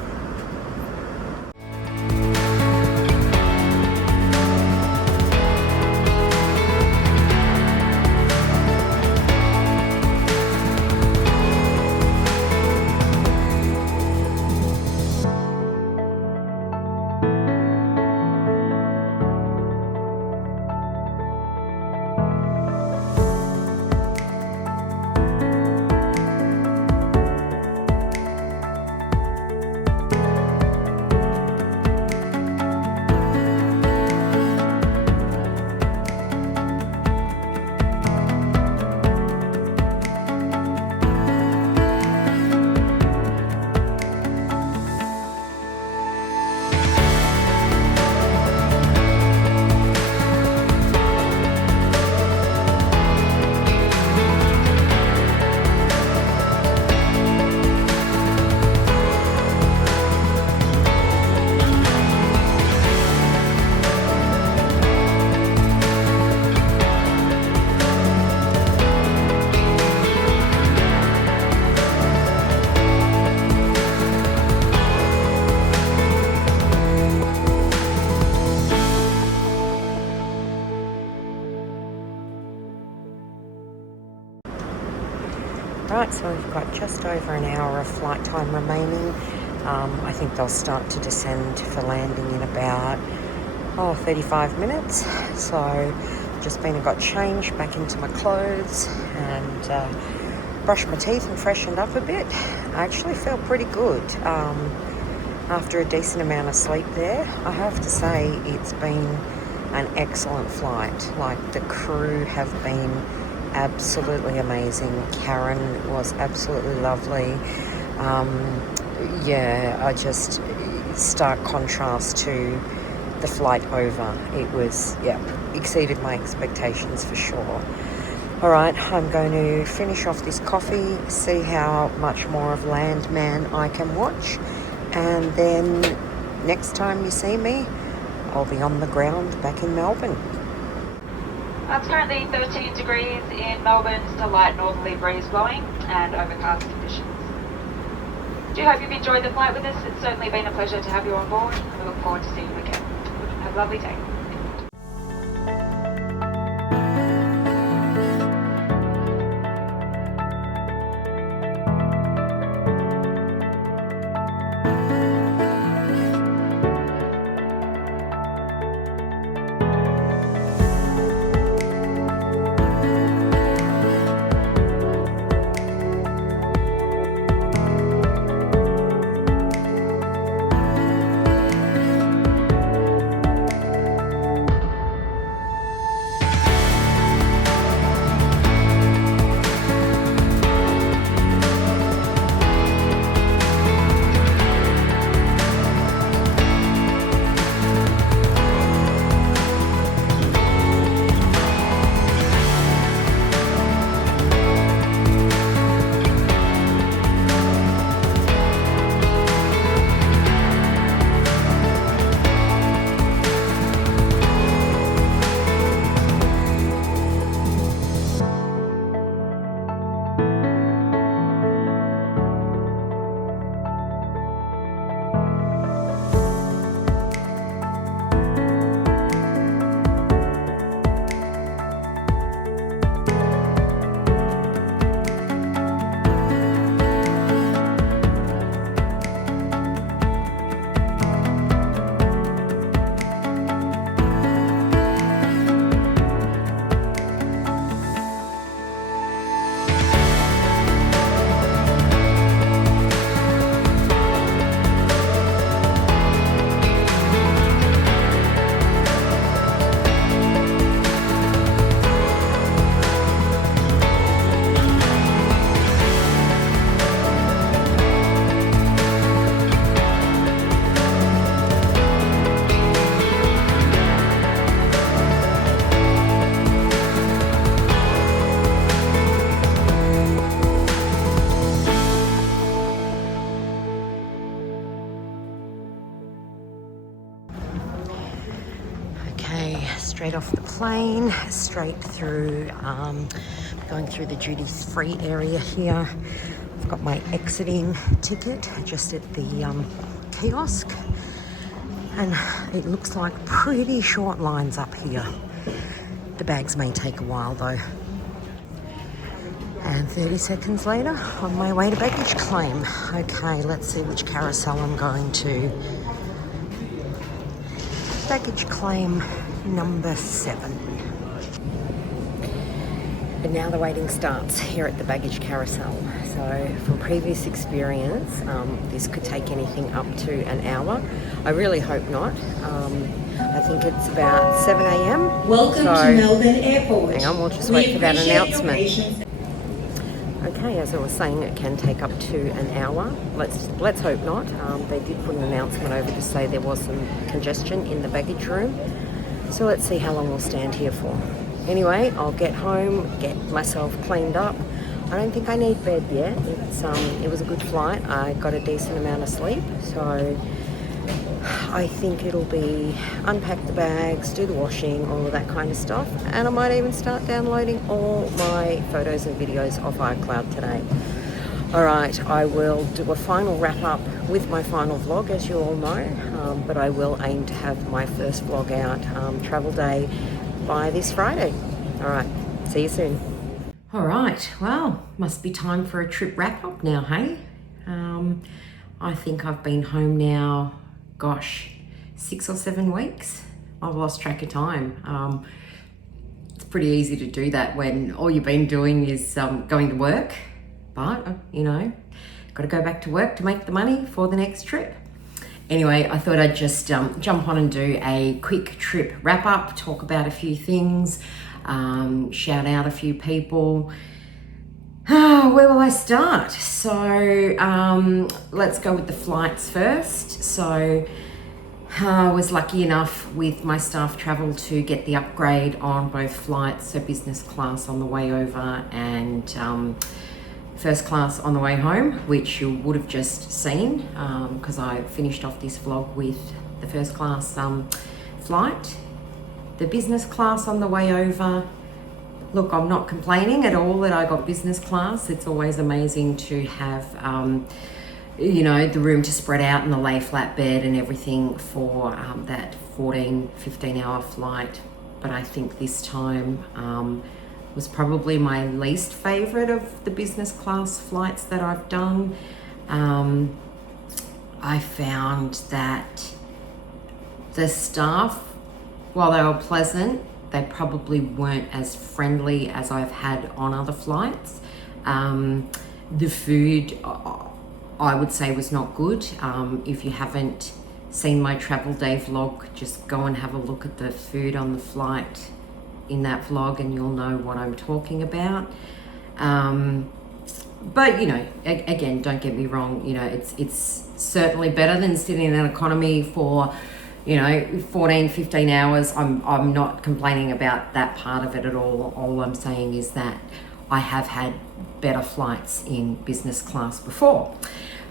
Alright, so we've got just over an hour of flight time remaining. I think they'll start to descend for landing in about 35 minutes. So just been and got changed back into my clothes and brushed my teeth and freshened up a bit. I actually felt pretty good after a decent amount of sleep there. I have to say it's been an excellent flight. Like, the crew have been absolutely amazing. Karen was absolutely lovely. I just, stark contrast to the flight over. It was, exceeded my expectations for sure. All right, I'm going to finish off this coffee, see how much more of Landman I can watch, and then next time you see me, I'll be on the ground back in Melbourne. It's currently 13 degrees in Melbourne, still light northerly breeze blowing and overcast conditions. Do hope you've enjoyed the flight with us. It's certainly been a pleasure to have you on board, and we look forward to seeing you again. Have a lovely day. Straight off the plane, straight through, going through the duty-free area here. I've got my exiting ticket just at the kiosk, and it looks like pretty short lines up here. The bags may take a while though. And 30 seconds later, on my way to baggage claim. Okay, let's see which carousel I'm going to. Baggage claim number 7. And now the waiting starts here at the baggage carousel. So from previous experience, this could take anything up to an hour. I really hope not. I think it's about 7 a.m. Welcome to Melbourne Airport. Hang on, we'll just wait for that announcement. Okay, as I was saying, it can take up to an hour. Let's hope not. They did put an announcement over to say there was some congestion in the baggage room. So let's see how long we'll stand here for. Anyway, I'll get home, get myself cleaned up. I don't think I need bed yet. It was a good flight. I got a decent amount of sleep, so I think it'll be unpack the bags, do the washing, all of that kind of stuff, and I might even start downloading all my photos and videos off iCloud today. All right, I will do a final wrap up with my final vlog, as you all know, but I will aim to have my first vlog out, travel day, by this Friday. All right, see you soon. All right, well, must be time for a trip wrap up now, hey? I think I've been home now, gosh, 6 or 7 weeks. I've lost track of time. It's pretty easy to do that when all you've been doing is going to work, but you know, got to go back to work to make the money for the next trip. Anyway, I thought I'd just jump on and do a quick trip wrap up, talk about a few things, shout out a few people. Where will I start? So let's go with the flights first. So I was lucky enough with my staff travel to get the upgrade on both flights, so business class on the way over and first class on the way home, which you would have just seen because I finished off this vlog with the first class flight. The business class on the way over, look, I'm not complaining at all that I got business class. It's always amazing to have you know, the room to spread out and the lay flat bed and everything for that 14-15 hour flight. But I think this time was probably my least favorite of the business class flights that I've done. I found that the staff, while they were pleasant, they probably weren't as friendly as I've had on other flights. The food, I would say, was not good. If you haven't seen my travel day vlog, just go and have a look at the food on the flight in that vlog and you'll know what I'm talking about. But you know, again, don't get me wrong, you know, it's certainly better than sitting in an economy for, you know, 14-15 hours. I'm not complaining about that part of it at all. All I'm saying is that I have had better flights in business class before.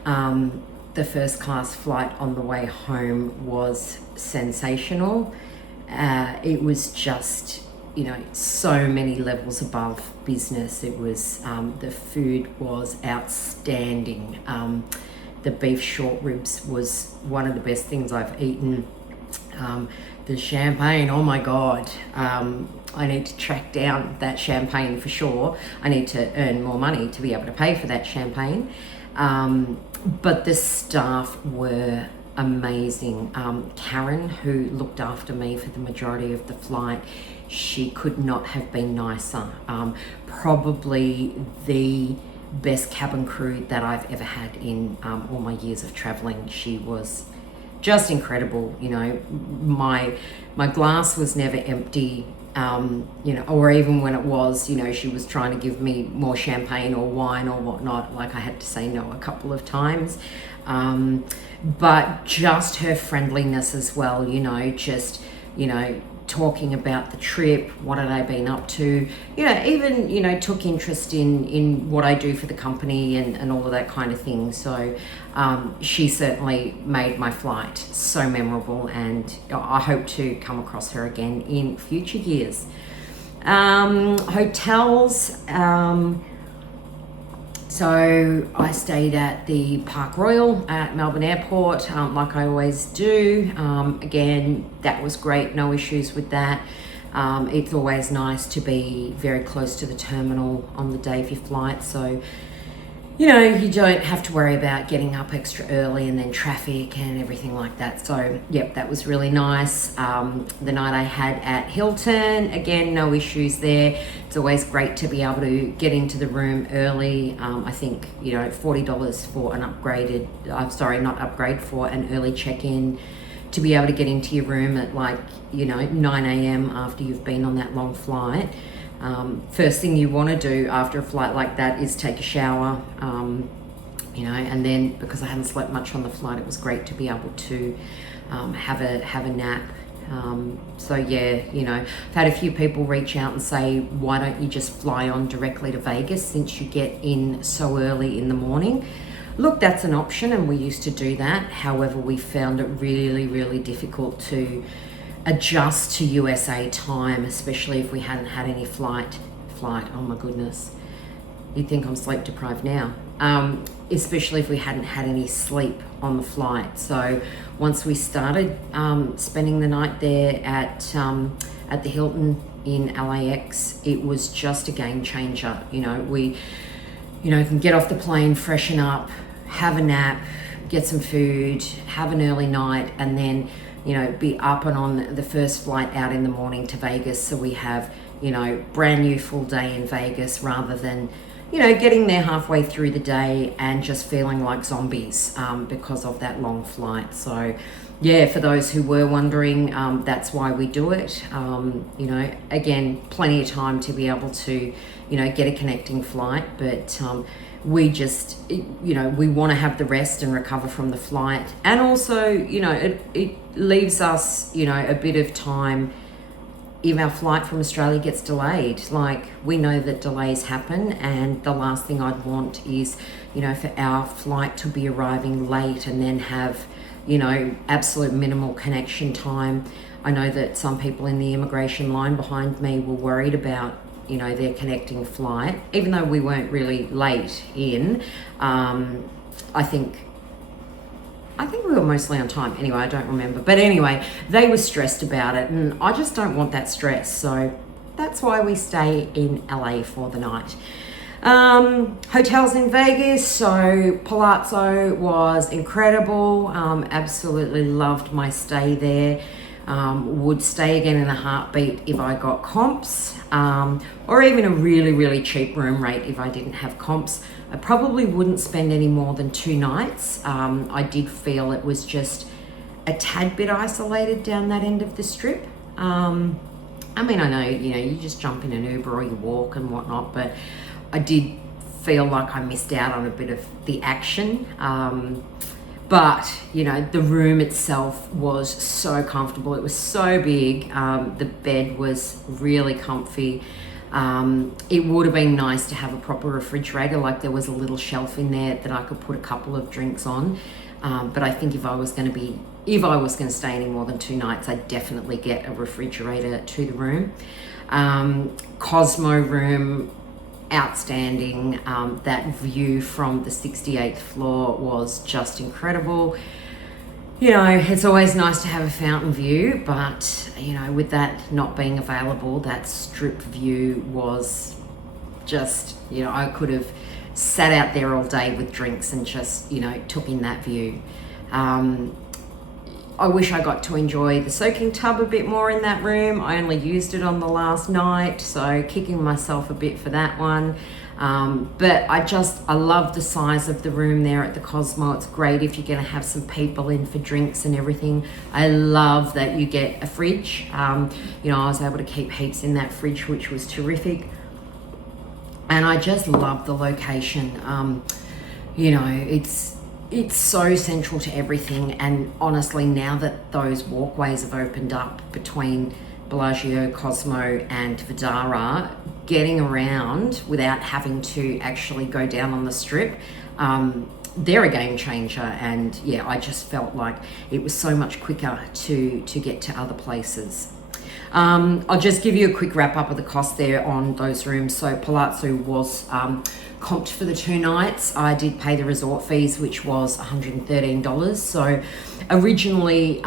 The first class flight on the way home was sensational. It was just, you know, so many levels above business. It was, the food was outstanding. The beef short ribs was one of the best things I've eaten. The champagne, oh my God. I need to track down that champagne for sure. I need to earn more money to be able to pay for that champagne. But the staff were amazing. Karen, who looked after me for the majority of the flight, she could not have been nicer. Probably the best cabin crew that I've ever had in all my years of traveling. She was just incredible. You know, my glass was never empty. You know, or even when it was, you know, she was trying to give me more champagne or wine or whatnot. Like, I had to say no a couple of times. But just her friendliness as well, you know, just, you know, talking about the trip, what had I been up to, you know, even, you know, took interest in what I do for the company and all of that kind of thing. So she certainly made my flight so memorable, and I hope to come across her again in future years. Hotels, so I stayed at the Park Royal at Melbourne Airport, like I always do. Again, that was great, no issues with that. It's always nice to be very close to the terminal on the day of your flight, so you know, you don't have to worry about getting up extra early and then traffic and everything like that. So yep, that was really nice. The night I had at Hilton, again, no issues there. It's always great to be able to get into the room early. I think, you know, $40 for an upgraded, not upgrade, for an early check-in, to be able to get into your room at, like, you know, 9 a.m. after you've been on that long flight. First thing you want to do after a flight like that is take a shower, you know, and then, because I hadn't slept much on the flight, it was great to be able to have a nap. So yeah, you know, I've had a few people reach out and say, why don't you just fly on directly to Vegas since you get in so early in the morning? Look, that's an option, and we used to do that. However, we found it really, really difficult to adjust to USA time, especially if we hadn't had any flight. Oh my goodness, you'd think I'm sleep deprived now. Especially if we hadn't had any sleep on the flight. So once we started spending the night there at at the Hilton in LAX, it was just a game changer. You know, we, you know, can get off the plane, freshen up, have a nap, get some food, have an early night, and then, you know, be up and on the first flight out in the morning to Vegas. So we have, you know, brand new full day in Vegas, rather than, you know, getting there halfway through the day and just feeling like zombies because of that long flight. So yeah, for those who were wondering, that's why we do it. You know, again, plenty of time to be able to, you know, get a connecting flight, but we just, you know, we want to have the rest and recover from the flight. And also, you know, it leaves us, you know, a bit of time if our flight from Australia gets delayed. Like, we know that delays happen, and the last thing I'd want is, you know, for our flight to be arriving late and then have, you know, absolute minimal connection time. I know that some people in the immigration line behind me were worried about, you know, their connecting flight, even though we weren't really late in. I think we were mostly on time. Anyway, I don't remember. But anyway, they were stressed about it, and I just don't want that stress. So that's why we stay in LA for the night. Hotels in Vegas. So Palazzo was incredible. Absolutely loved my stay there. Would stay again in a heartbeat if I got comps, or even a really, really cheap room rate if I didn't have comps. I probably wouldn't spend any more than 2 nights. I did feel it was just a tad bit isolated down that end of the strip. I mean, I know, you know, you just jump in an Uber or you walk and whatnot, but I did feel like I missed out on a bit of the action. But, you know, the room itself was so comfortable. It was so big. The bed was really comfy. It would have been nice to have a proper refrigerator. Like, there was a little shelf in there that I could put a couple of drinks on. But I think if I was going to stay any more than 2 nights, I'd definitely get a refrigerator to the room. Cosmo room, outstanding. That view from the 68th floor was just incredible. You know, it's always nice to have a fountain view, but, you know, with that not being available, that strip view was just, you know, I could have sat out there all day with drinks and just, you know, took in that view. I wish I got to enjoy the soaking tub a bit more in that room. I only used it on the last night, so kicking myself a bit for that one. But I love the size of the room there at the Cosmo. It's great if you're going to have some people in for drinks and everything. I love that you get a fridge. You know, I was able to keep heaps in that fridge, which was terrific. And I just love the location. You know, it's so central to everything, and honestly, now that those walkways have opened up between Bellagio, Cosmo and Vidara, getting around without having to actually go down on the strip, they're a game changer. And yeah, I just felt like it was so much quicker to get to other places. I'll just give you a quick wrap up of the cost there on those rooms. So Palazzo was comped for the 2 nights. I did pay the resort fees, which was $113. So originally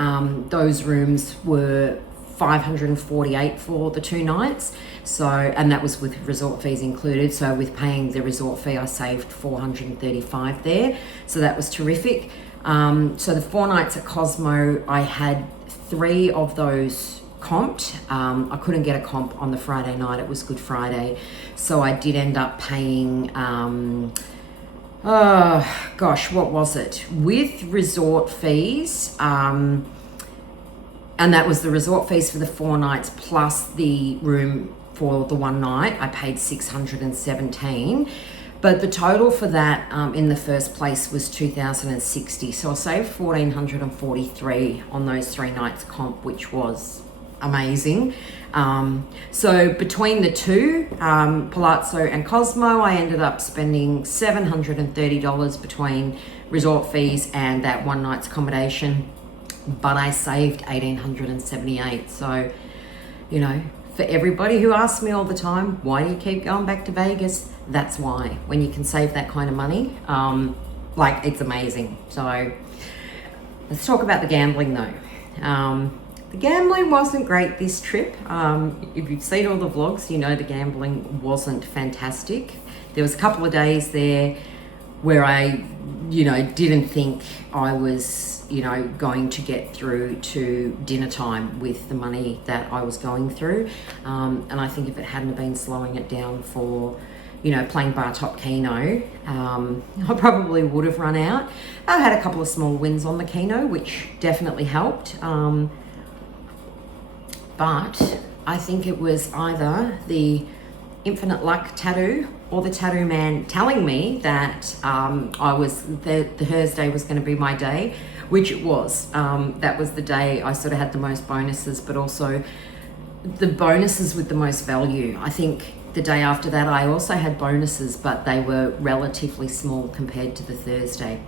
those rooms were $548 for the 2 nights. So, and that was with resort fees included. So with paying the resort fee, I saved $435 there. So that was terrific. So the 4 nights at Cosmo, I had 3 of those comped. I couldn't get a comp on the Friday night. It was Good Friday. So I did end up paying, what was it? With resort fees, and that was the resort fees for the 4 nights plus the room for the 1 night. I paid $617. But the total for that in the first place was $2,060. So I saved $1,443 on those 3 nights comp, which was amazing. So between the 2, Palazzo and Cosmo, I ended up spending $730 between resort fees and that 1 night's accommodation, but I saved $1,878. So, you know, for everybody who asks me all the time, why do you keep going back to Vegas? That's why. When you can save that kind of money, like, it's amazing. So let's talk about the gambling though. The gambling wasn't great this trip. If you've seen all the vlogs, you know the gambling wasn't fantastic. There was a couple of days there where I, didn't think I was, going to get through to dinner time with the money that I was going through. And I think if it hadn't been slowing it down for, playing bar top Keno, I probably would have run out. I had a couple of small wins on the Keno, which definitely helped. But I think it was either the infinite luck tattoo or the tattoo man telling me that the Thursday was going to be my day, which it was. That was the day I sort of had the most bonuses, but also the bonuses with the most value. I think the day after that I also had bonuses, but they were relatively small compared to the Thursday.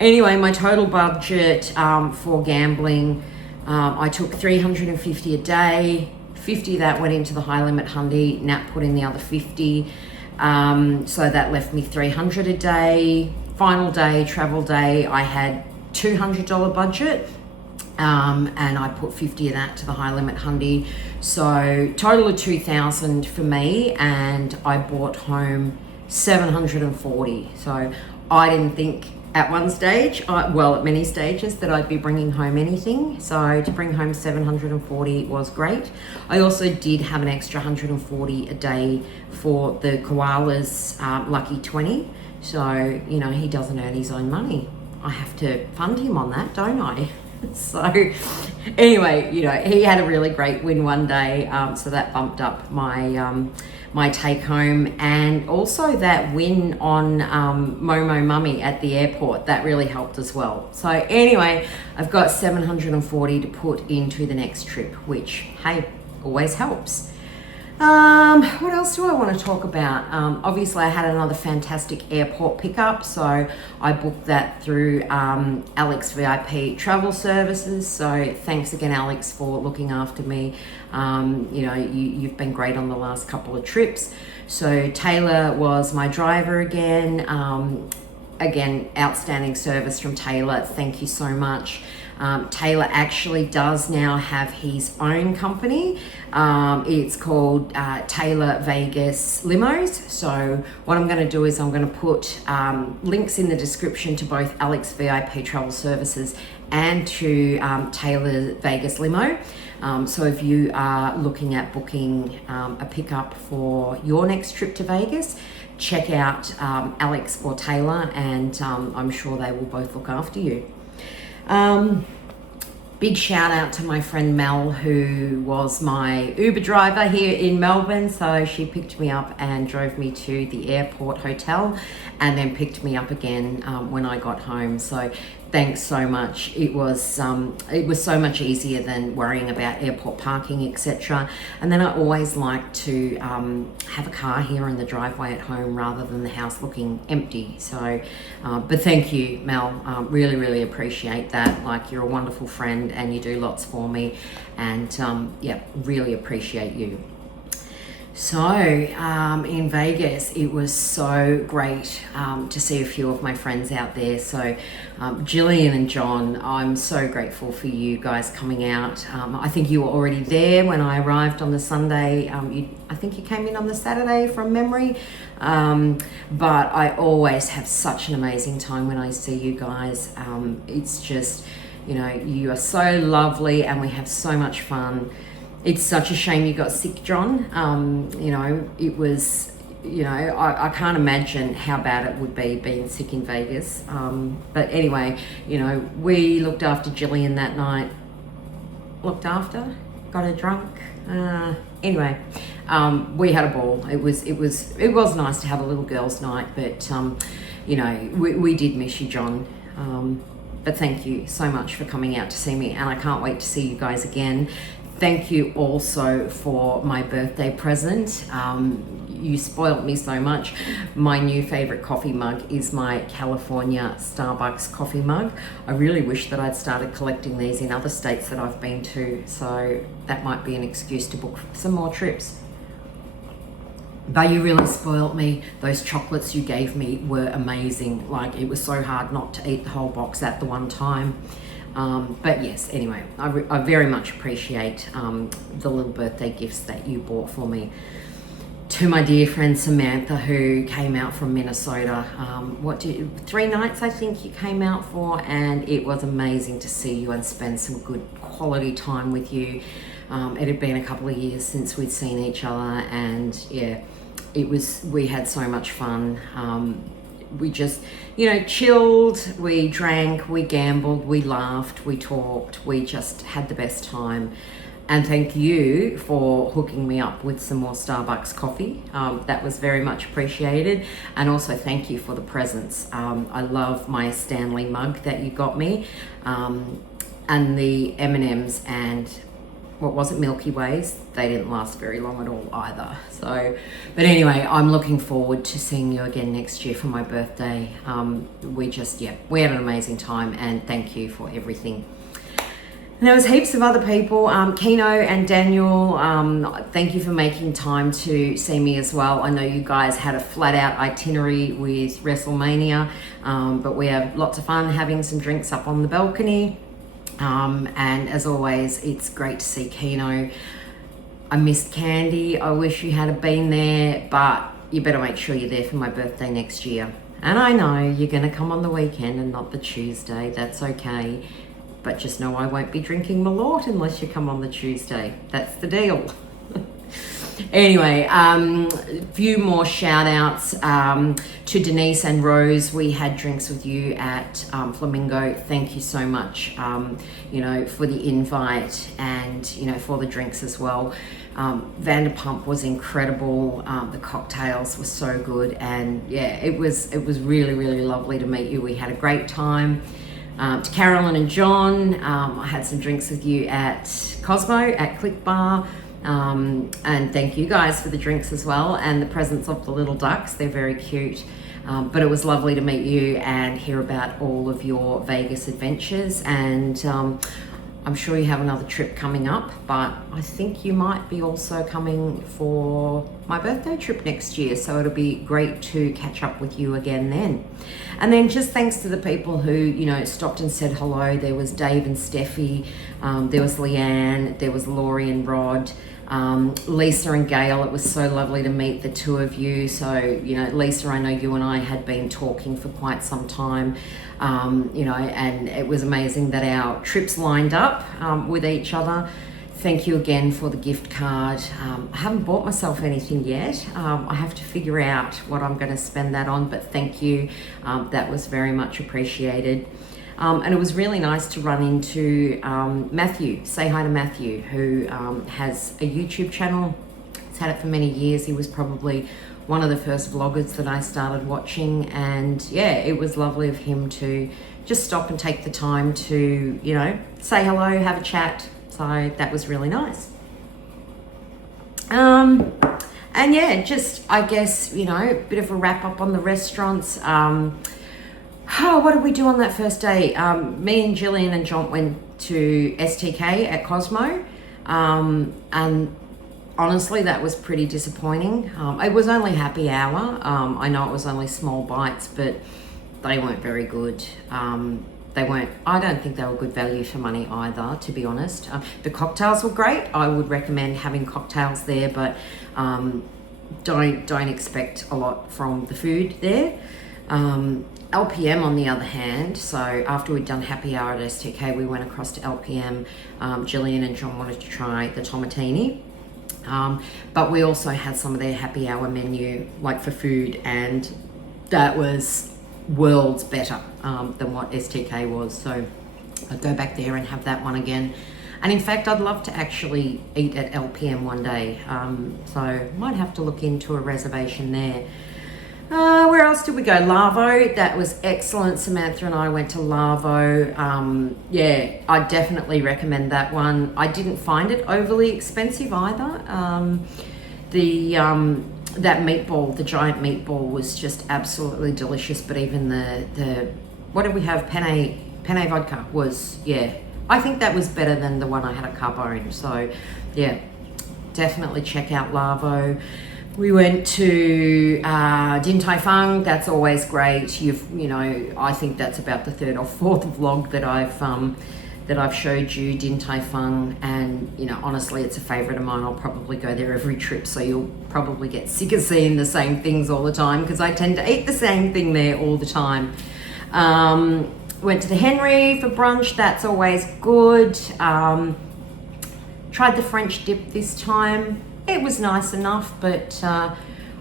Anyway, my total budget for gambling, I took $350 a day. 50 of that went into the high limit Hundy. Nat put in the other 50. So that left me $300 a day. Final day, travel day, I had $200 budget. And I put 50 of that to the high limit Hundy. So total of 2,000 for me, and I brought home 740. So I didn't think at one stage, at many stages, that I'd be bringing home anything. So to bring home 740 was great. I also did have an extra 140 a day for the Koala's lucky 20. So, he doesn't earn his own money. I have to fund him on that, don't I? So anyway, he had a really great win one day. So that bumped up my take home, and also that win on Momo Mummy at the airport, that really helped as well. So anyway, I've got 740 to put into the next trip, which, hey, always helps. What else do I want to talk about? Obviously I had another fantastic airport pickup, so I booked that through Alex VIP Travel Services. So thanks again, Alex, for looking after me. You've been great on the last couple of trips. So Taylor was my driver again. Again, outstanding service from Taylor. Thank you so much. Taylor actually does now have his own company. It's called Taylor Vegas Limos. So what I'm going to do is I'm going to put links in the description to both Alex VIP Travel Services and to Taylor Vegas Limo. So if you are looking at booking a pickup for your next trip to Vegas, check out Alex or Taylor, and I'm sure they will both look after you. Big shout out to my friend Mel, who was my Uber driver here in Melbourne. So she picked me up and drove me to the airport hotel, and then picked me up again when I got home. So thanks so much. It was so much easier than worrying about airport parking, etc. And then I always like to have a car here in the driveway at home rather than the house looking empty. So but thank you, Mel. Really, really appreciate that. Like, you're a wonderful friend and you do lots for me, and really appreciate you. So in Vegas, it was so great to see a few of my friends out there. So Jillian and John, I'm so grateful for you guys coming out. I think you were already there when I arrived on the Sunday. I think you came in on the Saturday from memory. But I always have such an amazing time when I see you guys. It's just, you are so lovely and we have so much fun. It's such a shame you got sick, John. It was, I can't imagine how bad it would be being sick in Vegas. But anyway, we looked after Jillian that night. Got her drunk. Anyway, we had a ball. It was nice to have a little girls' night, but we did miss you, John. But thank you so much for coming out to see me, and I can't wait to see you guys again. Thank you also for my birthday present. You spoiled me so much. My new favorite coffee mug is my California Starbucks coffee mug. I really wish that I'd started collecting these in other states that I've been to, so that might be an excuse to book some more trips. But you really spoiled me. Those chocolates you gave me were amazing. Like, it was so hard not to eat the whole box at the one time. But yes, anyway, I very much appreciate the little birthday gifts that you bought for me. To my dear friend Samantha, who came out from Minnesota, 3 nights I think you came out for, and it was amazing to see you and spend some good quality time with you. It had been a couple of years since we'd seen each other, and yeah, we had so much fun. We just, chilled, we drank, we gambled, we laughed, we talked, we just had the best time. And thank you for hooking me up with some more Starbucks coffee. That was very much appreciated. And also thank you for the presents. I love my Stanley mug that you got me, and the M&Ms and what was it, Milky Ways. They didn't last very long at all either. So, but anyway, I'm looking forward to seeing you again next year for my birthday. We had an amazing time, and thank you for everything. And there was heaps of other people, Keno and Daniel, thank you for making time to see me as well. I know you guys had a flat out itinerary with WrestleMania, but we have lots of fun having some drinks up on the balcony. And as always, it's great to see Keno. I missed Candy. I wish you had been there, but you better make sure you're there for my birthday next year. And I know you're going to come on the weekend and not the Tuesday. That's okay. But just know I won't be drinking Malort unless you come on the Tuesday. That's the deal. Anyway, a few more shout outs to Denise and Rose. We had drinks with you at Flamingo. Thank you so much, for the invite and, for the drinks as well. Vanderpump was incredible. The cocktails were so good. And yeah, it was really, really lovely to meet you. We had a great time. To Carolyn and John, I had some drinks with you at Cosmo, at Click Bar. And thank you guys for the drinks as well, and the presents of the little ducks. They're very cute. But it was lovely to meet you and hear about all of your Vegas adventures. And I'm sure you have another trip coming up, but I think you might be also coming for my birthday trip next year. So it'll be great to catch up with you again then. And then just thanks to the people who, stopped and said hello. There was Dave and Steffi, there was Leanne, there was Laurie and Rod, Lisa and Gail. It was so lovely to meet the two of you. So, Lisa, I know you and I had been talking for quite some time, and it was amazing that our trips lined up with each other. Thank you again for the gift card. I haven't bought myself anything yet. I have to figure out what I'm going to spend that on, but thank you. That was very much appreciated. And it was really nice to run into Matthew. Say hi to Matthew, who has a YouTube channel. He's had it for many years. He was probably one of the first vloggers that I started watching. And yeah, it was lovely of him to just stop and take the time to, say hello, have a chat. So that was really nice. And yeah, just, I guess, a bit of a wrap up on the restaurants. What did we do on that first day? Me and Gillian and John went to STK at Cosmo. And honestly, that was pretty disappointing. It was only happy hour. I know it was only small bites, but they weren't very good. I don't think they were good value for money either, to be honest. The cocktails were great. I would recommend having cocktails there, but don't expect a lot from the food there. LPM, on the other hand, so after we'd done happy hour at STK, we went across to LPM. Gillian and John wanted to try the tomatini, but we also had some of their happy hour menu, like for food, and that was worlds better than what STK was. So I'd go back there and have that one again. And in fact, I'd love to actually eat at LPM one day. So might have to look into a reservation there. Where else did we go? Lavo, that was excellent. Samantha and I went to Lavo. Yeah, I definitely recommend that one. I didn't find it overly expensive either. That meatball, the giant meatball, was just absolutely delicious. But even the what did we have? Penne vodka was, yeah. I think that was better than the one I had at Carbone. So yeah, definitely check out Lavo. We went to Din Tai Fung. That's always great. I think that's about the third or fourth vlog that I've that I've showed you, Din Tai Fung, and you know, honestly, it's a favorite of mine. I'll probably go there every trip, so you'll probably get sick of seeing the same things all the time because I tend to eat the same thing there all the time. Went to the Henry for brunch. That's always good. Tried the French dip this time. It was nice enough, but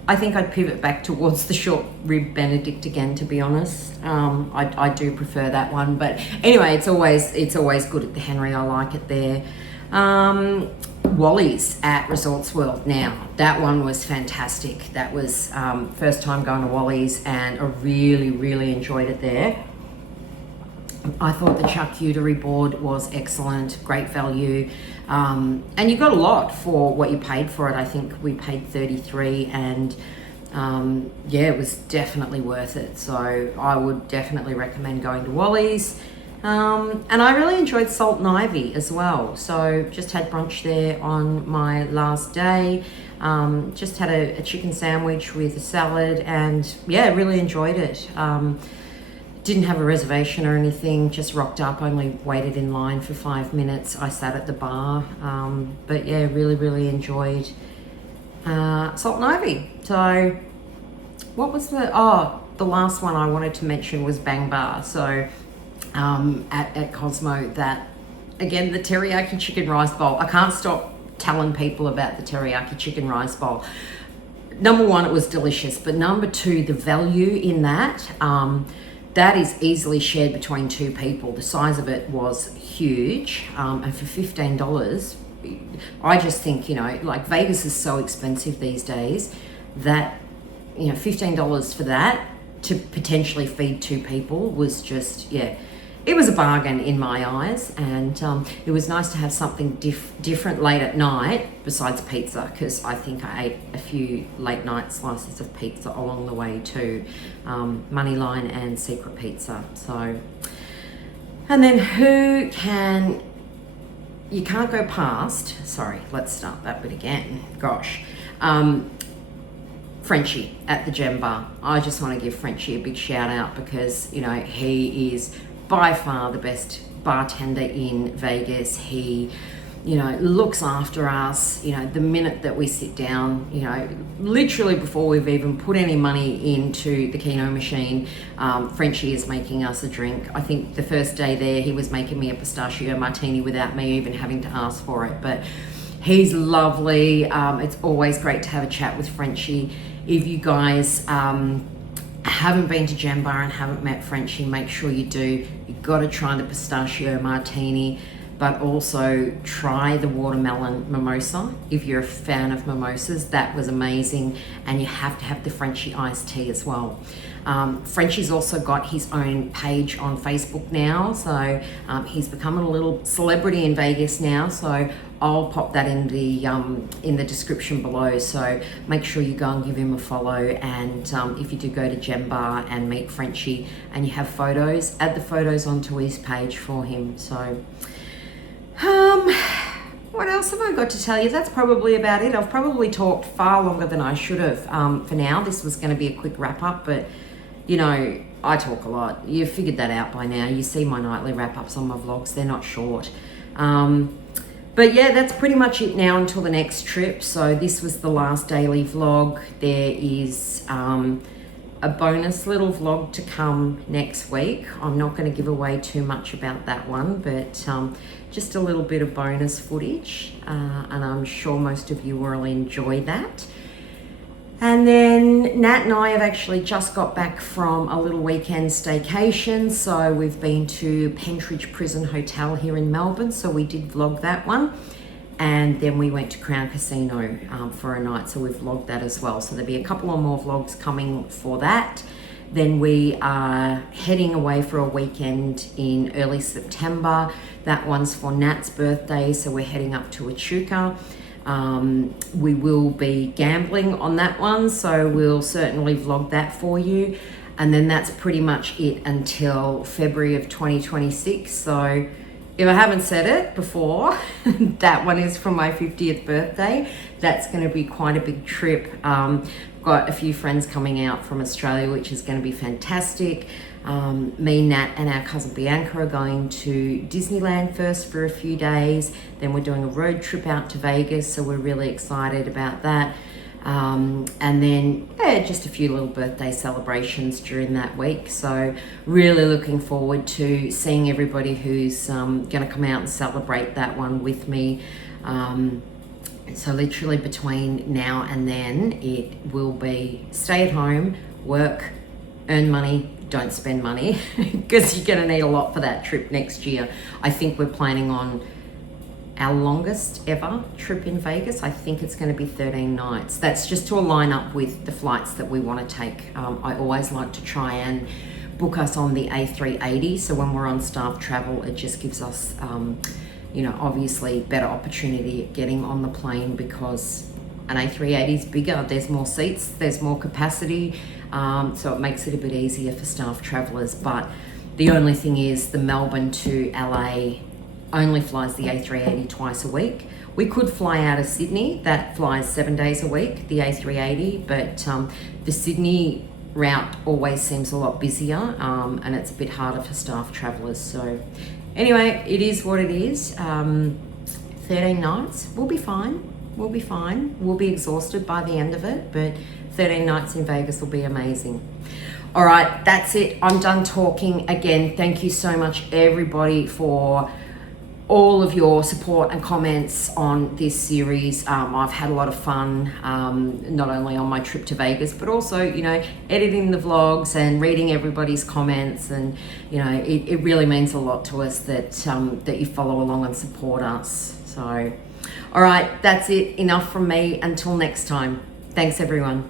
I think I'd pivot back towards the short rib Benedict again, to be honest. I do prefer that one, but anyway, it's always good at the Henry. I like it there. Wally's at Resorts World. Now that one was fantastic. That was first time going to Wally's, and I really enjoyed it there. I thought the charcuterie board was excellent, great value, and you got a lot for what you paid for it. I think we paid $33, and yeah, it was definitely worth it. So I would definitely recommend going to Wally's. And I really enjoyed Salt and Ivy as well. So just had brunch there on my last day. Just had a chicken sandwich with a salad, and yeah, really enjoyed it. Didn't have a reservation or anything, just rocked up, only waited in line for 5 minutes. I sat at the bar, but yeah, really enjoyed Salt and Ivy. So what was the last one I wanted to mention was Bang Bar. So at Cosmo, that again, the teriyaki chicken rice bowl. I can't stop telling people about the teriyaki chicken rice bowl. Number one, it was delicious, but number two, the value in that, that is easily shared between two people. The size of it was huge, and for $15, I just think, you know, like Vegas is so expensive these days that, you know, $15 for that to potentially feed two people was just, yeah, it was a bargain in my eyes. And it was nice to have something different late at night besides pizza, because I think I ate a few late night slices of pizza along the way too. Moneyline and Secret Pizza. So, and then you can't go past, sorry, let's start that bit again, gosh. Frenchy at the Gem Bar. I just want to give Frenchy a big shout out because, you know, he is by far the best bartender in Vegas. He, you know, looks after us, you know, the minute that we sit down, you know, literally before we've even put any money into the Keno machine, Frenchy is making us a drink. I think the first day there, he was making me a pistachio martini without me even having to ask for it, but he's lovely. It's always great to have a chat with Frenchy. If you guys haven't been to Gem Bar and haven't met Frenchy, make sure you do. You've got to try the pistachio martini, but also try the watermelon mimosa. If you're a fan of mimosas, that was amazing. And you have to have the Frenchy iced tea as well. Frenchy's also got his own page on Facebook now, so he's becoming a little celebrity in Vegas now, so I'll pop that in the description below, so make sure you go and give him a follow. And if you do go to Gem Bar and meet Frenchy and you have photos, add the photos onto his page for him. So what else have I got to tell you? That's probably about it. I've probably talked far longer than I should have. For now, this was going to be a quick wrap up, but you know, I talk a lot. You've figured that out by now. You see my nightly wrap ups on my vlogs, they're not short. But yeah, that's pretty much it now until the next trip. So this was the last daily vlog. There is a bonus little vlog to come next week. I'm not going to give away too much about that one, but just a little bit of bonus footage, and I'm sure most of you will enjoy that. And then Nat and I have actually just got back from a little weekend staycation. So we've been to Pentridge Prison Hotel here in Melbourne. So we did vlog that one. And then we went to Crown Casino for a night. So we've vlogged that as well. So there'll be a couple of more vlogs coming for that. Then we are heading away for a weekend in early September. That one's for Nat's birthday. So we're heading up to Echuca. We will be gambling on that one, so we'll certainly vlog that for you. And then that's pretty much it until February of 2026. So if I haven't said it before, that one is for my 50th birthday. That's going to be quite a big trip. Got a few friends coming out from Australia, which is going to be fantastic. Me, Nat, and our cousin Bianca are going to Disneyland first for a few days. Then we're doing a road trip out to Vegas, so we're really excited about that. And then just a few little birthday celebrations during that week. So really looking forward to seeing everybody who's going to come out and celebrate that one with me. So literally between now and then, it will be stay at home, work, earn money, don't spend money, because you're going to need a lot for that trip next year. I think we're planning on our longest ever trip in Vegas. I think it's going to be 13 nights. That's just to align up with the flights that we want to take. I always like to try and book us on the A380. So when we're on staff travel, it just gives us, obviously better opportunity at getting on the plane, because an A380 is bigger. There's more seats, there's more capacity. So it makes it a bit easier for staff travelers. But the only thing is the Melbourne to LA only flies the A380 twice a week. We could fly out of Sydney, that flies 7 days a week, the A380, but the Sydney route always seems a lot busier, and it's a bit harder for staff travellers. So anyway, it is what it is. 13 nights, we'll be fine. We'll be fine. We'll be exhausted by the end of it, but 13 nights in Vegas will be amazing. All right, that's it. I'm done talking. Again, thank you so much, everybody, for all of your support and comments on this series. I've had a lot of fun, not only on my trip to Vegas, but also, editing the vlogs and reading everybody's comments. And, it really means a lot to us that you follow along and support us. So, all right, that's it. Enough from me. Until next time. Thanks, everyone.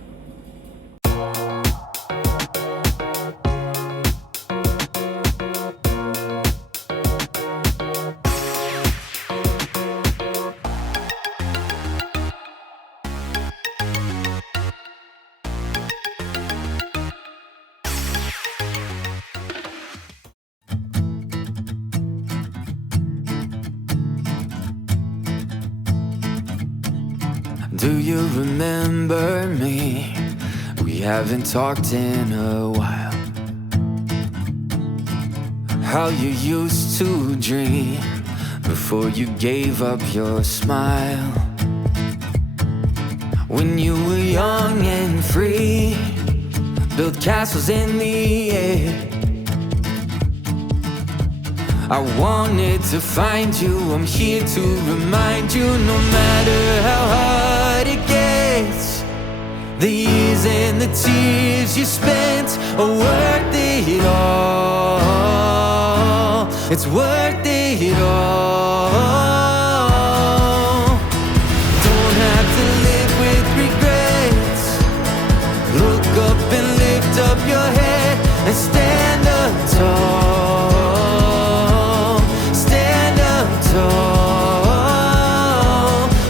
Do you remember me? We haven't talked in a while. How you used to dream before you gave up your smile. When you were young and free, built castles in the air. I wanted to find you, I'm here to remind you, no matter how hard it gets, the years and the tears you spent are worth it all. It's worth it all. Don't have to live with regrets. Look up and lift up your head and stand up tall.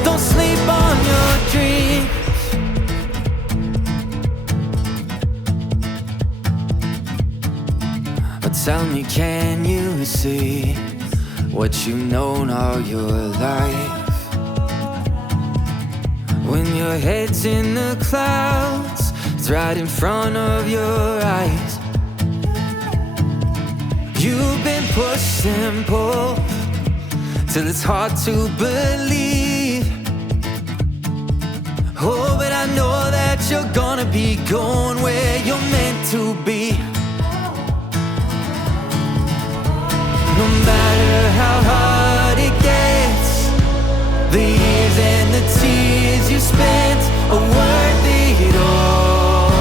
Don't sleep on your dreams. But tell me, can you see what you've known all your life? When your head's in the clouds, it's right in front of your eyes. You've been pushed and pulled till it's hard to believe. Oh, but I know that you're gonna be going where you're meant to be. No matter how hard it gets, the years and the tears you spent are worth it all.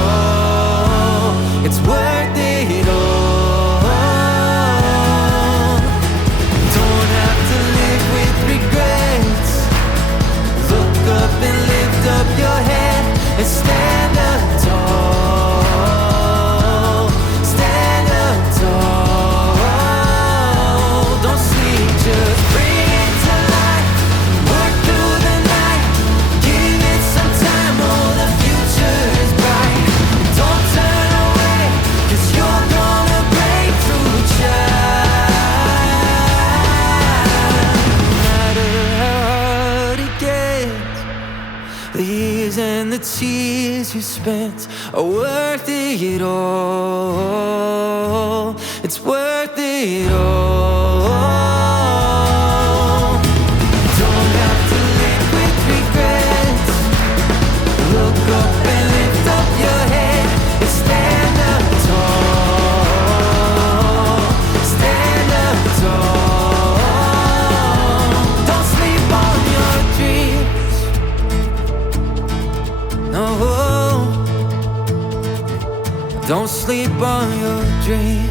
It's worth it all. And lift up your head and stand up tall. Stand up tall. Don't sleep, just bring it to life. Work through the night. Give it some time, oh, the future is bright. Don't turn away, 'cause you're gonna break through, child. No matter how hard it gets, the years and the tears you spent are worth it all. it's worth it all. Don't have to live with regrets. Look up and lift up your head and stand up tall. Stand up tall. Don't sleep on your dreams. No, don't sleep on your dreams.